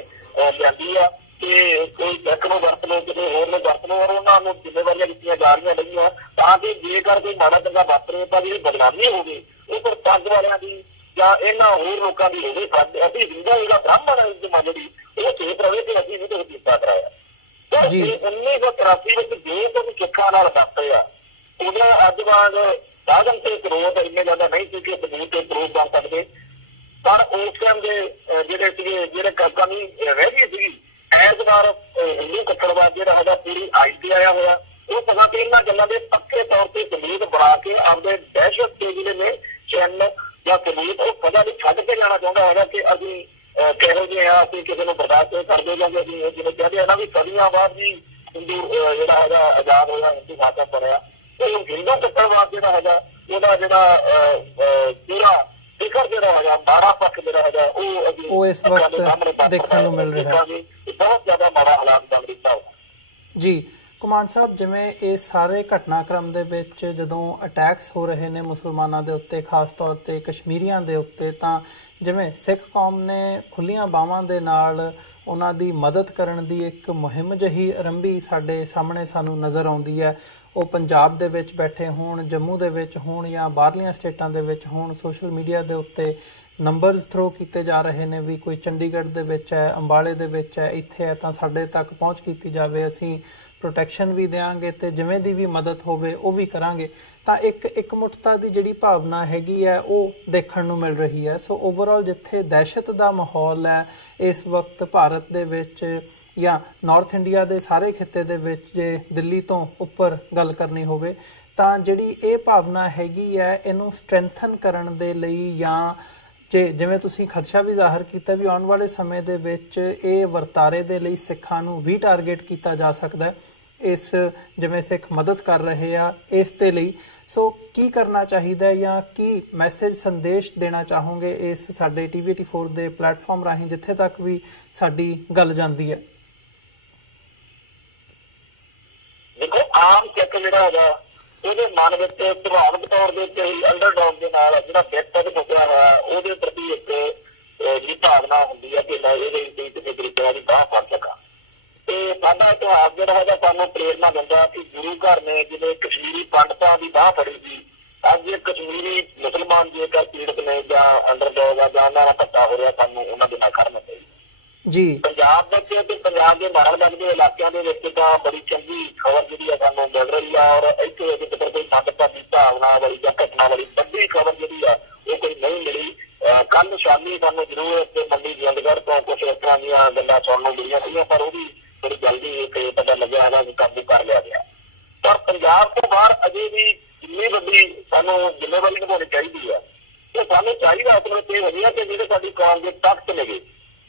ਲਿਆਂਦੀ ਆ ਕਿ ਕੋਈ ਸਿੱਖ ਨੂੰ ਵਰਤ ਲਓ, ਕਿਸੇ ਹੋਰ ਨੂੰ ਵਰਤ ਲਓ, ਔਰ ਉਹਨਾਂ ਨੂੰ ਜ਼ਿੰਮੇਵਾਰੀਆਂ ਦਿੱਤੀਆਂ ਜਾ ਰਹੀਆਂ ਨੇਗੀਆਂ ਤਾਂ ਕਿ ਜੇਕਰ ਕੋਈ ਮਾੜਾ ਚੰਗਾ ਵਾਪਰੇ ਤਾਂ ਜਿਹੜੀ ਬਦਨਾਮੀ ਹੋਵੇ ਉਹ ਫਿਰ ਪੱਗ ਵਾਲਿਆਂ ਦੀ ਜਾਂ ਇਹਨਾਂ ਹੋਰ ਲੋਕਾਂ ਦੀ ਹੋਵੇ। ਅਸੀਂ ਹਿੰਦੂ ਜਿਹੜਾ ਬ੍ਰਾਹਮਣ ਹੈ ਜਮਾਂ ਜਿਹੜੀ ਉਹ ਚੇਤ ਰਹੇ ਕਿ ਅਸੀਂ ਵੀ ਕੀਤਾ ਕਰਾਇਆ। 1983 ਵਿੱਚ ਜੋ ਕੁਝ ਸਿੱਖਾਂ ਨਾਲ ਵਾਪਰਿਆ ਉਹਦਾ ਅੱਜ ਵਾਂਗ ਸਾਧਨ ਤੇ ਸਰੋਤ ਇੰਨੇ ਜ਼ਿਆਦਾ ਨਹੀਂ ਸੀ ਕਿ ਸਬੂਤ ਤੇ ਪ੍ਰੂਫ ਬਣ ਸਕਦੇ, ਪਰ ਉਸ ਟਾਈਮ ਦੇ ਜਿਹੜੇ ਸੀਗੇ ਜਿਹੜੇ ਕਮੀ ਰਹਿ ਗਈ ਸੀਗੀ ਐਸ ਵਾਰ ਹਿੰਦੂ ਕੱਟੜਵਾਦ ਜਿਹੜਾ ਹੈਗਾ ਪੂਰੀ ਆਈ ਤੇ ਆਇਆ ਹੋਇਆ। ਉਹ ਪਤਾ ਕਿ ਇਹਨਾਂ ਗੱਲਾਂ ਦੇ ਪੱਕੇ ਤੌਰ ਤੇ ਸਬੂਤ ਬਣਾ ਕੇ ਆਪਦੇ ਦਹਿਸ਼ਤ ਦੇ ਜਿਹੜੇ ਨੇ ਚਿੰਨ੍ਹ ਜਾਂ ਸਬੂਤ ਉਹ ਕਦਾ ਵੀ ਛੱਡ ਕੇ ਜਾਣਾ ਚਾਹੁੰਦਾ ਹੈਗਾ ਕਿ ਅਸੀਂ ਕਿਹੋ ਜਿਹੇ ਆ, ਅਸੀਂ ਕਿਸੇ ਨੂੰ ਬਰਦਾਸ਼ਤ ਨਹੀਂ ਕਰਦੇ ਜਾਂਗੇ। ਅਸੀਂ ਜਿਵੇਂ ਕਹਿੰਦੇ ਆ ਨਾ ਵੀ ਸਦੀਆਂ ਬਾਅਦ ਵੀ ਹਿੰਦੂ ਜਿਹੜਾ ਹੈਗਾ ਆਜ਼ਾਦ ਹੋਇਆ, ਹਿੰਦੂ ਭਾਸ਼ਾ ਬਣਿਆ, ਤੇ ਹਿੰਦੂ ਕੱਟੜਵਾਦ ਜਿਹੜਾ ਹੈਗਾ ਉਹਦਾ ਜਿਹੜਾ ਪੂਰਾ ਫਿਕਰ ਜਿਹੜਾ ਹੈਗਾ ਮਾੜਾ ਪੱਖ ਜਿਹੜਾ ਹੈਗਾ ਉਹ ਇਸ ਵਕਤ ਦੇਖਣ ਨੂੰ ਮਿਲ ਰਿਹਾ ਹੈ। ਬਹੁਤ ਜ਼ਿਆਦਾ ਮਾੜਾ ਹਾਲਾਤ ਬਣ ਰਿਹਾ ਜੀ। ਕੁਮਾਨ ਸਾਹਿਬ, ਜਿਵੇਂ ਇਹ ਸਾਰੇ ਘਟਨਾਕ੍ਰਮ ਦੇ ਵਿੱਚ ਜਦੋਂ ਅਟੈਕਸ ਹੋ ਰਹੇ ਨੇ ਮੁਸਲਮਾਨਾਂ ਦੇ ਉੱਤੇ, ਖਾਸ ਤੌਰ ਤੇ ਕਸ਼ਮੀਰੀਆਂ ਦੇ ਉੱਤੇ, ਤਾਂ ਜਿਵੇਂ ਸਿੱਖ ਕੌਮ ਨੇ ਖੁੱਲੀਆਂ ਬਾਹਾਂ ਦੇ ਨਾਲ ਉਹਨਾਂ ਦੀ ਮਦਦ ਕਰਨ ਦੀ ਇੱਕ ਮੁਹਿੰਮ ਜਿਹੀ ਆਰੰਭੀ ਸਾਡੇ ਸਾਹਮਣੇ ਸਾਨੂੰ ਨਜ਼ਰ ਆਉਂਦੀ ਹੈ। ਉਹ ਪੰਜਾਬ ਦੇ ਵਿੱਚ ਬੈਠੇ ਹੋਣ, ਜੰਮੂ ਦੇ ਵਿੱਚ ਹੋਣ ਜਾਂ ਬਾਹਰਲੀਆਂ ਸਟੇਟਾਂ ਦੇ ਵਿੱਚ ਹੋਣ, ਸੋਸ਼ਲ ਮੀਡੀਆ ਦੇ ਉੱਤੇ ਨੰਬਰਸ ਥਰੋ ਕੀਤੇ ਜਾ ਰਹੇ ਨੇ ਵੀ ਕੋਈ ਚੰਡੀਗੜ੍ਹ ਦੇ ਵਿੱਚ ਹੈ, ਅੰਬਾਲੇ ਦੇ ਵਿੱਚ ਹੈ, ਇੱਥੇ ਹੈ ਤਾਂ ਸਾਡੇ ਤੱਕ ਪਹੁੰਚ ਕੀਤੀ ਜਾਵੇ, ਅਸੀਂ ਪ੍ਰੋਟੈਕਸ਼ਨ ਵੀ ਦੇਵਾਂਗੇ ਤੇ ਜਿਵੇਂ ਦੀ ਵੀ ਮਦਦ ਹੋਵੇ ਉਹ ਵੀ ਕਰਾਂਗੇ। ਤਾਂ ਇੱਕਮੁੱਠਤਾ ਦੀ ਜਿਹੜੀ ਭਾਵਨਾ ਹੈਗੀ ਹੈ ਉਹ ਦੇਖਣ ਨੂੰ ਮਿਲ ਰਹੀ ਹੈ। ਸੋ ਓਵਰਆਲ ਜਿੱਥੇ ਦਹਿਸ਼ਤ ਦਾ ਮਾਹੌਲ ਹੈ ਇਸ ਵਕਤ ਭਾਰਤ ਦੇ ਵਿੱਚ ਜਾਂ ਨਾਰਥ ਇੰਡੀਆ ਦੇ ਸਾਰੇ ਖਿੱਤੇ ਦੇ ਵਿੱਚ, ਜੇ ਦਿੱਲੀ ਤੋਂ ਉੱਪਰ ਗੱਲ ਕਰਨੀ ਹੋਵੇ, ਤਾਂ ਜਿਹੜੀ ਇਹ ਭਾਵਨਾ ਹੈਗੀ ਹੈ ਇਹਨੂੰ ਸਟਰੈਂਥਨ ਕਰਨ ਦੇ ਲਈ ਜਾਂ ਜਿਵੇਂ ਤੁਸੀਂ ਖਦਸ਼ਾ ਵੀ ਜ਼ਾਹਰ ਕੀਤਾ ਵੀ ਆਉਣ ਵਾਲੇ ਸਮੇਂ ਦੇ ਵਿੱਚ ਇਹ ਵਰਤਾਰੇ ਦੇ ਲਈ ਸਿੱਖਾਂ ਨੂੰ ਵੀ ਟਾਰਗੇਟ ਕੀਤਾ ਜਾ ਸਕਦਾ ਹੈ, ਇਸ ਜਿਵੇਂ ਸਿੱਖ ਮਦਦ ਕਰ ਰਹੇ ਆ ਇਸ ਦੇ ਲਈ, ਸੋ ਕੀ ਕਰਨਾ ਚਾਹੀਦਾ ਜਾਂ ਕੀ ਮੈਸੇਜ ਸੰਦੇਸ਼ ਦੇਣਾ ਚਾਹੋਗੇ ਇਸ ਸਾਡੇ TV84 ਦੇ ਪਲੇਟਫਾਰਮ ਰਾਹੀਂ ਜਿੱਥੇ ਤੱਕ ਵੀ ਸਾਡੀ ਗੱਲ ਜਾਂਦੀ ਹੈ? ਦੇਖੋ, ਆਮ ਸਿੱਖ ਜਿਹੜਾ ਹੈਗਾ ਉਹਦੇ ਮਨ ਵਿੱਚ ਸੁਭਾਵਿਕ ਤੌਰ ਦੇ ਉੱਤੇ ਹੀ ਅੰਡਰਡੌਗ ਦੇ ਨਾਲ ਜਿਹੜਾ ਵਿਅਕਤੀ ਫਸਿਆ ਹੋਇਆ ਉਹਦੇ ਪ੍ਰਤੀ ਇੱਕ ਜਿਹੜੀ ਭਾਵਨਾ ਹੁੰਦੀ ਹੈ ਕਿ ਮੈਂ ਇਹਦੇ ਲਈ ਕਿਸੇ ਤਰੀਕੇ ਨਾਲ ਬਾਹ ਫੜ ਸਕਾਂ। ਤੇ ਸਾਡਾ ਇਤਿਹਾਸ ਜਿਹੜਾ ਹੈਗਾ ਸਾਨੂੰ ਪ੍ਰੇਰਨਾ ਦਿੰਦਾ ਕਿ ਗੁਰੂ ਘਰ ਨੇ ਜਿਵੇਂ ਕਸ਼ਮੀਰੀ ਪੰਡਤਾਂ ਦੀ ਬਾਹ ਫੜੀ ਸੀ, ਅੱਜ ਕਸ਼ਮੀਰੀ ਮੁਸਲਮਾਨ ਜੇਕਰ ਪੀੜਤ ਨੇ ਜਾਂ ਅੰਡਰਡੌਗ ਆ ਜਾਂ ਉਹਨਾਂ ਦਾ ਧੱਕਾ ਹੋ ਰਿਹਾ, ਸਾਨੂੰ ਉਹਨਾਂ ਦੇ ਨਾਲ ਖੜਨਾ ਚਾਹੀਦਾ ਜੀ। ਪੰਜਾਬ ਵਿੱਚ ਤੇ ਪੰਜਾਬ ਦੇ ਨਾਲ ਲੱਗਦੇ ਇਲਾਕਿਆਂ ਦੇ ਵਿੱਚ ਤਾਂ ਬੜੀ ਚੰਗੀ ਖਬਰ ਜਿਹੜੀ ਆ ਸਾਨੂੰ ਮਿਲ ਰਹੀ ਆ, ਔਰ ਇੱਥੇ ਕਿਤੇ ਕੋਈ ਮੰਦਤਾ ਦੀ ਭਾਵਨਾ ਵਾਲੀ ਜਾਂ ਘਟਨਾ ਵਾਲੀ ਵੱਡੀ ਖਬਰ ਜਿਹੜੀ ਆ ਉਹ ਕੋਈ ਨਹੀਂ ਮਿਲੀ। ਕੱਲ ਸ਼ਾਮੀ ਸਾਨੂੰ ਜ਼ਰੂਰ ਇੱਥੇ ਮੰਡੀ ਜਲੰਧਰ ਤੋਂ ਕੁਛ ਇਸ ਤਰ੍ਹਾਂ ਦੀਆਂ ਗੱਲਾਂ ਸੁਣਨ ਨੂੰ ਮਿਲੀਆਂ ਸੀਗੀਆਂ, ਪਰ ਉਹ ਵੀ ਬੜੀ ਜਲਦੀ ਇੱਕ ਪਤਾ ਲੱਗਿਆ ਹੈਗਾ ਕਿ ਕਾਬੂ ਕਰ ਲਿਆ ਗਿਆ। ਪਰ ਪੰਜਾਬ ਤੋਂ ਬਾਹਰ ਅਜੇ ਵੀ ਇੰਨੀ ਵੱਡੀ ਸਾਨੂੰ ਜ਼ਿੰਮੇਵਾਰੀ ਨਿਭਾਉਣੀ ਚਾਹੀਦੀ ਆ। ਤੇ ਸਾਨੂੰ ਚਾਹੀਦਾ ਅਸਲ ਵਿੱਚ ਇਹ ਹੋਈਆ ਕਿ ਜਿਹੜੇ ਸਾਡੀ ਕੌਮ ਦੇ ਤਖਤ ਨੇਗੇ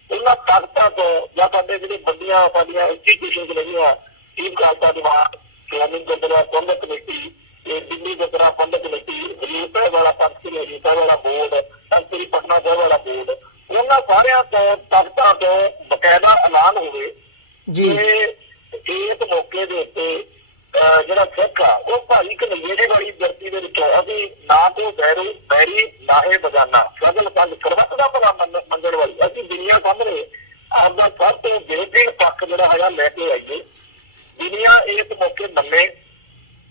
ਉਹਨਾਂ ਤਖਤਾਂ ਤੋਂ ਜਾਂ ਸਾਡੇ ਜਿਹੜੇ ਵੱਡੀਆਂ ਸਾਡੀਆਂ ਇੰਸਟੀਟਿਊਸ਼ਨ ਨੇਗੀਆਂ, ਚੀਫ ਖਾਲਸਾ ਦੀਵਾਨ, ਸ਼੍ਰੋਮਣੀ ਗੁਰਦੁਆਰਾ ਪ੍ਰਬੰਧਕ ਕਮੇਟੀ, ਦਿੱਲੀ ਗੁਰਦੁਆਰਾ ਪ੍ਰਬੰਧਕ ਕਮੇਟੀ, ਹਜ਼ੂਰ ਸਾਹਿਬ ਵਾਲਾ ਤਖਤ ਸ੍ਰੀ ਹਜ਼ੂਰ ਸਾਹਿਬ ਵਾਲਾ ਬੋਰਡ, ਤਖਤ ਸ੍ਰੀ ਪਟਨਾ ਸਾਹਿਬ ਵਾਲਾ ਬੋਰਡ, ਉਹਨਾਂ ਸਾਰਿਆਂ ਤੋਂ ਤਖਤਾਂ ਤੋਂ ਬਕਾਇਦਾ ਐਲਾਨ ਹੋਵੇ ਕਿ ਇਸ ਮੌਕੇ ਦੇ ਉੱਤੇ ਜਿਹੜਾ ਸਿੱਖ ਆ ਉਹ ਭਾਈ ਕਨਈਏ ਵਾਲੀ ਧਰਤੀ ਦੇ ਵਿੱਚੋਂ ਅਸੀਂ ਨਾ ਕੋਈ ਬੈਰੀ ਨਾਹੇ ਬਗਾਨਾ ਸਗਲ ਸੰਗ ਸਰਬੱਤ ਦਾ ਭਲਾ ਮੰਗਣ ਵਾਲੀ ਅਸੀਂ ਦੁਨੀਆ ਸਾਹਮਣੇ ਆਪਦਾ ਸਭ ਤੋਂ ਬਿਹਤਰੀਨ ਪੱਖ ਜਿਹੜਾ ਹੈਗਾ ਲੈ ਕੇ ਆਈਏ। ਦੁਨੀਆ ਇਸ ਮੌਕੇ ਮੰਨੇ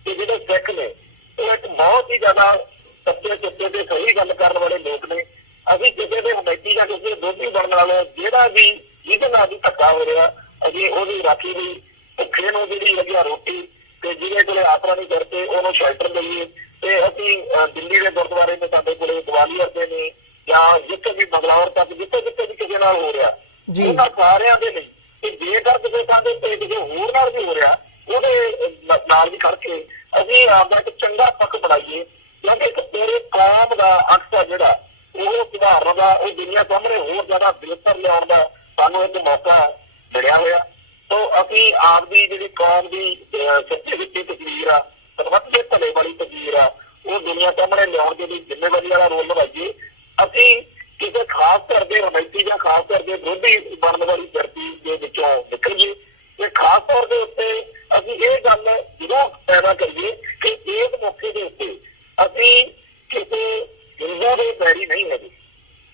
ਕਿ ਜਿਹੜੇ ਸਿੱਖ ਨੇ ਉਹ ਇੱਕ ਬਹੁਤ ਹੀ ਜ਼ਿਆਦਾ ਸੱਚੇ ਚਿੱਤੇ ਤੇ ਸਹੀ ਗੱਲ ਕਰਨ ਵਾਲੇ ਲੋਕ ਨੇ। ਅਸੀਂ ਕਿਸੇ ਦੇ ਹਮੈਤੀ ਜਾਂ ਕਿਸੇ ਦੇ ਦੋਸ਼ੀ ਬਣਨ ਵਾਲੇ ਜਿਹੜਾ ਵੀ ਜਿਹਦੇ ਨਾਲ ਵੀ ਧੱਕਾ ਹੋ ਰਿਹਾ ਅਸੀਂ ਉਹਦੀ ਰਾਖੀ ਲਈ ਭੁੱਖੇ ਨੂੰ ਜਿਹੜੀ ਹੈਗੀ ਰੋਟੀ ਤੇ ਜਿਹਦੇ ਕੋਲੇ ਆਸਰਾ ਨਹੀਂ ਕਰਦੇ ਉਹਨੂੰ ਸ਼ੈਲਟਰ ਦਈਏ। ਤੇ ਅਸੀਂ ਦਿੱਲੀ ਦੇ ਗੁਰਦੁਆਰੇ ਤੇ ਸਾਡੇ ਕੋਲੇ ਗਵਾਲੀਅਰ ਦੇ ਨੇ ਜਾਂ ਜਿੱਥੇ ਵੀ ਬੰਗਲੌਰ ਤੱਕ ਜਿੱਥੇ ਜਿੱਥੇ ਵੀ ਕਿਸੇ ਨਾਲ ਹੋ ਰਿਹਾ ਉਹਨਾਂ ਸਾਰਿਆਂ ਦੇ ਲਈ ਕਿ ਜੇਕਰ ਕਿਸੇ ਸਾਡੇ ਤੇ ਕਿਸੇ ਹੋਰ ਨਾਲ ਵੀ ਹੋ ਰਿਹਾ ਉਹਦੇ ਨਾਲ ਵੀ ਖੜ ਕੇ ਅਸੀਂ ਆਪਦਾ ਇੱਕ ਚੰਗਾ ਪੱਖ ਬਣਾਈਏ, ਕਿਉਂਕਿ ਇੱਕ ਪੂਰੇ ਕੌਮ ਦਾ ਅਕਸ ਆ ਜਿਹੜਾ ਉਹ ਸੁਧਾਰਨ ਦਾ, ਉਹ ਦੁਨੀਆ ਸਾਹਮਣੇ ਹੋਰ ਜ਼ਿਆਦਾ ਬਿਹਤਰ ਲਿਆਉਣ ਦਾ ਸਾਨੂੰ ਇੱਕ ਮੌਕਾ ਮਿਲਿਆ ਹੋਇਆ। ਸੋ ਅਸੀਂ ਆਪਦੀ ਜਿਹੜੀ ਕੌਮ ਦੀ ਸੱਚੀ ਸੁੱਚੀ ਤਸਵੀਰ ਆ, ਸਰਬੱਤ ਦੇ ਭਲੇ ਵਾਲੀ ਤਸਵੀਰ ਆ, ਉਹ ਦੁਨੀਆ ਸਾਹਮਣੇ ਲਿਆਉਣ ਦੇ ਲਈ ਜ਼ਿੰਮੇਵਾਰੀ ਵਾਲਾ ਰੋਲ ਨਿਭਾਈਏ। ਅਸੀਂ ਕਿਸੇ ਖਾਸ ਧਿਰ ਦੇ ਰਵਾਇਤੀ ਜਾਂ ਖਾਸ ਧਿਰ ਦੇ ਵਿਰੋਧੀ ਬਣਨ ਵਾਲੀ ਧਰਤੀ ਦੇ ਵਿੱਚੋਂ ਨਿਕਲੀਏ ਤੇ ਖਾਸ ਤੌਰ ਦੇ ਉੱਤੇ ਅਸੀਂ ਇਹ ਗੱਲ ਜ਼ਰੂਰ ਪੈਦਾ ਕਰੀਏ ਕਿ ਇਸ ਮੌਕੇ ਦੇ ਉੱਤੇ ਅਸੀਂ ਕਿਸੇ ਹਿੰਦੂ ਦੇ ਪੈਰੀ ਨਹੀਂ ਹੈਗੇ,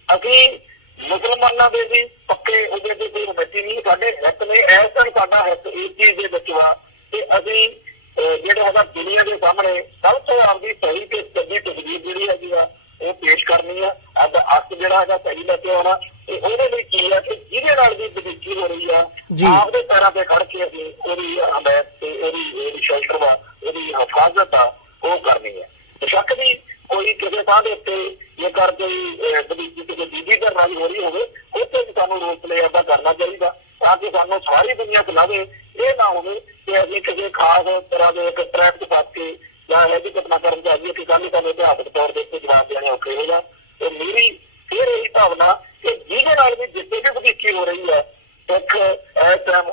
ਅਸੀਂ ਮੁਸਲਮਾਨਾਂ ਦੇ ਵੀ ਪੱਕੇ ਉਹਦੇ ਤੇ ਕੋਈ ਰਵਾਇਤੀ ਨਹੀਂ, ਸਾਡੇ ਹਿੱਤ ਨੇ ਐਸਾ ਸਾਡਾ ਹਿੱਤ ਇਸ ਚੀਜ਼ ਦੇ ਵਿੱਚ ਵਾ ਕਿ ਅਸੀਂ ਜਿਹੜਾ ਹੈਗਾ ਦੁਨੀਆ ਦੇ ਸਾਹਮਣੇ ਸਭ ਤੋਂ ਆਪਦੀ ਸਹੀ ਤੇ ਸੱਚੀ ਤਸਵੀਰ ਜਿਹੜੀ ਹੈਗੀ ਆ ਉਹ ਪੇਸ਼ ਕਰਨੀ ਆ। ਅੱਜ ਅੱਤ ਜਿਹੜਾ ਹੈਗਾ ਸਹੀ ਲੈ ਕੇ ਆਉਣਾ ਤੇ ਉਹਦੇ ਲਈ ਕੀ ਆ ਕਿ ਜਿਹਦੇ ਨਾਲ ਵੀ ਵਧੀਕੀ ਹੋ ਰਹੀ ਆ ਆਪਦੇ ਪੈਰਾਂ ਤੇ ਖੜ ਕੇ ਅਸੀਂ ਉਹਦੀ ਹਮਾਇਤ ਤੇ ਉਹਦੀ ਸ਼ੈਲਟਰ ਵਾ ਉਹਦੀ ਹਿਫਾਜ਼ਤ ਆ ਉਹ ਕਰਨੀ ਹੈ। ਬੇਸ਼ੱਕ ਵੀ ਕੋਈ ਕਿਸੇ ਥਾਂ ਦੇ ਉੱਤੇ ਜੇਕਰ ਕੋਈ ਵਧੀਕੀ ਕਿਸੇ ਬੀਬੀ ਘਰ ਨਾਲ ਹੋ ਰਹੀ ਹੋਵੇ ਉੱਥੇ ਵੀ ਸਾਨੂੰ ਰੋਲ ਪਲੇ ਏਦਾਂ ਕਰਨਾ ਚਾਹੀਦਾ ਤਾਂ ਕਿ ਸਾਨੂੰ ਸਾਰੀ ਦੁਨੀਆ ਖਿਲਾਵੇ। ਇਹ ਨਾ ਹੋਵੇ ਕਿ ਅਸੀਂ ਕਿਸੇ ਖਾਸ ਤਰ੍ਹਾਂ ਦੇ ਇੱਕ ਟਰੈਕ ਚ ਫਸ ਕੇ ਜਾਂ ਇਹ ਜਿਹੀ ਘਟਨਾ ਕਰਨ ਚਾਹੀਏ ਕਿ ਕੱਲ੍ਹ ਸਾਨੂੰ ਇਤਿਹਾਸਕ ਤੌਰ ਦੇ ਉੱਤੇ ਜਵਾਬ ਦੇਣੇ ਔਖੇ ਹੋ ਜਾਣ। ਤੇ ਮੇਰੀ ਫਿਰ ਇਹੀ ਭਾਵਨਾ ਕਿ ਜਿਹਦੇ ਨਾਲ ਵੀ ਜਿੱਥੇ ਵੀ ਵਧੀਕੀ ਹੋ ਰਹੀ ਹੈ ਸਿੱਖ ਇਸ ਟਾਈਮ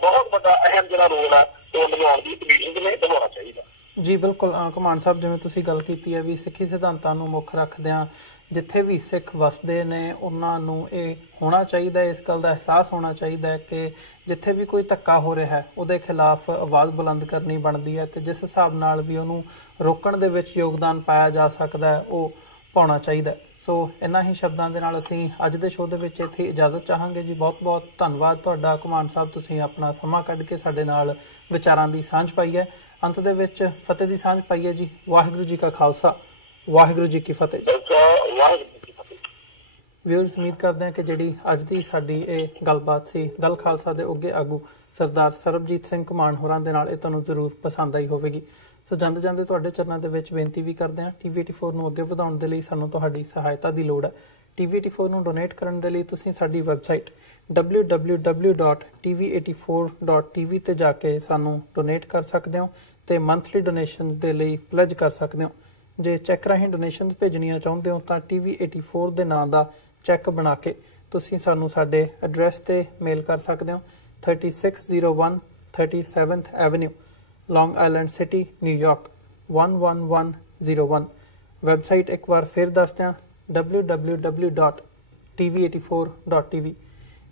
ਬਹੁਤ ਵੱਡਾ ਅਹਿਮ ਜਿਹੜਾ ਰੋਲ ਆ ਉਹ ਨਿਭਾਉਣ ਦੀ ਕਮਿਸ਼ਨ ਨੇ ਨਿਭਾਉਣਾ ਚਾਹੀਦਾ। ਜੀ ਬਿਲਕੁਲ ਘੁਮਾਣ ਸਾਹਿਬ, ਜਿਵੇਂ ਤੁਸੀਂ ਗੱਲ ਕੀਤੀ ਹੈ ਵੀ ਸਿੱਖੀ ਸਿਧਾਂਤਾਂ ਨੂੰ ਮੁੱਖ ਰੱਖਦਿਆਂ ਜਿੱਥੇ ਵੀ ਸਿੱਖ ਵਸਦੇ ਨੇ ਉਹਨਾਂ ਨੂੰ ਇਹ ਹੋਣਾ ਚਾਹੀਦਾ, ਇਸ ਗੱਲ ਦਾ ਅਹਿਸਾਸ ਹੋਣਾ ਚਾਹੀਦਾ ਹੈ ਕਿ ਜਿੱਥੇ ਵੀ ਕੋਈ ਧੱਕਾ ਹੋ ਰਿਹਾ ਹੈ ਉਹਦੇ ਖਿਲਾਫ ਆਵਾਜ਼ ਬੁਲੰਦ ਕਰਨੀ ਬਣਦੀ ਹੈ ਤੇ ਜਿਸ ਹਿਸਾਬ ਨਾਲ ਵੀ ਉਹਨੂੰ ਰੋਕਣ ਦੇ ਵਿੱਚ ਯੋਗਦਾਨ ਪਾਇਆ ਜਾ ਸਕਦਾ ਹੈ ਉਹ ਪਾਉਣਾ ਚਾਹੀਦਾ। ਸੋ ਇਹਨਾਂ ਹੀ ਸ਼ਬਦਾਂ ਦੇ ਨਾਲ ਅਸੀਂ ਅੱਜ ਦੇ ਸ਼ੋਅ ਦੇ ਵਿੱਚ ਇੱਥੇ ਇਜਾਜ਼ਤ ਚਾਹਾਂਗੇ ਜੀ। ਬਹੁਤ ਬਹੁਤ ਧੰਨਵਾਦ ਤੁਹਾਡਾ ਘੁਮਾਣ ਸਾਹਿਬ, ਤੁਸੀਂ ਆਪਣਾ ਸਮਾਂ ਕੱਢ ਕੇ ਸਾਡੇ ਨਾਲ ਵਿਚਾਰਾਂ ਦੀ ਸਾਂਝ ਪਾਈ ਹੈ। ਅੰਤ ਦੇ ਵਿੱਚ ਫਤਿਹ ਦੀ ਸਾਂਝ ਪਾਈਏ ਜੀ। ਵਾਹਿਗੁਰੂ ਜੀ ਕਾ ਖਾਲਸਾ, ਵਾਹਿਗੁਰੂ ਜੀ ਕੀ ਫਤਿਹ। ਵਿਊਅਰਸ, ਉਮੀਦ ਕਰਦੇ ਹਾਂ ਕਿ ਜਿਹੜੀ ਅੱਜ ਦੀ ਸਾਡੀ ਇਹ ਗੱਲਬਾਤ ਸੀ ਦਲ ਖਾਲਸਾ ਦੇ ਉੱਘੇ ਆਗੂ ਸਰਦਾਰ ਸਰਬਜੀਤ ਸਿੰਘ ਘੁਮਾਣ ਹੋਰਾਂ ਦੇ ਨਾਲ ਇਹ ਤੁਹਾਨੂੰ ਜ਼ਰੂਰ ਪਸੰਦ ਆਈ ਹੋਵੇਗੀ। ਸੋ ਜਾਂਦੇ ਜਾਂਦੇ ਤੁਹਾਡੇ ਚਰਨਾਂ ਦੇ ਵਿੱਚ ਬੇਨਤੀ ਵੀ ਕਰਦੇ ਹਾਂ, TV84 ਨੂੰ ਅੱਗੇ ਵਧਾਉਣ ਦੇ ਲਈ ਸਾਨੂੰ ਤੁਹਾਡੀ ਸਹਾਇਤਾ ਦੀ ਲੋੜ ਹੈ। TV84 ਨੂੰ ਡੋਨੇਟ ਕਰਨ ਦੇ ਲਈ ਤੁਸੀਂ ਸਾਡੀ ਵੈਬਸਾਈਟ www.tv84.tv ਤੇ ਜਾ ਕੇ ਸਾਨੂੰ ਡੋਨੇਟ ਕਰ ਸਕਦੇ ਹੋ ਤੇ ਮੰਥਲੀ ਡੋਨੇਸ਼ਨਸ ਦੇ ਲਈ ਪਲੇਜ ਕਰ ਸਕਦੇ ਹੋ। ਜੇ ਚੈੱਕ ਰਾਹੀਂ ਡੋਨੇਸ਼ਨਸ ਭੇਜਣੀਆਂ ਚਾਹੁੰਦੇ ਹੋ ਤਾਂ TV84 ਦੇ ਨਾਂ ਦਾ ਚੈੱਕ ਬਣਾ ਕੇ ਤੁਸੀਂ ਸਾਨੂੰ ਸਾਡੇ ਐਡਰੈਸ ਤੇ ਮੇਲ ਕਰ ਸਕਦੇ ਹੋ 3601 37th Avenue, Long Island City, New York 11101। Website ਇੱਕ ਵਾਰ ਫਿਰ ਦੱਸਦੇ ਹਾਂ www.tv84.tv।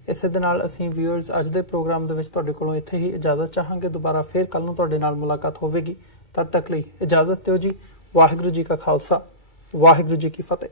ਇਸੇ ਦੇ ਨਾਲ ਅਸੀਂ ਵਿਊਅਰਸ ਅੱਜ ਦੇ ਪ੍ਰੋਗਰਾਮ ਦੇ ਵਿੱਚ ਤੁਹਾਡੇ ਕੋਲੋਂ ਇੱਥੇ ਹੀ ਇਜਾਜ਼ਤ ਚਾਹਾਂਗੇ। ਦੁਬਾਰਾ ਫਿਰ ਕੱਲ ਨੂੰ ਤੁਹਾਡੇ ਨਾਲ ਮੁਲਾਕਾਤ ਹੋਵੇਗੀ। ਤਦ ਤੱਕ ਲਈ ਇਜਾਜ਼ਤ ਦਿਓ ਜੀ। ਵਾਹਿਗੁਰੂ ਜੀ ਕਾ ਖਾਲਸਾ, ਵਾਹਿਗੁਰੂ ਜੀ ਕੀ ਫਤਿਹ।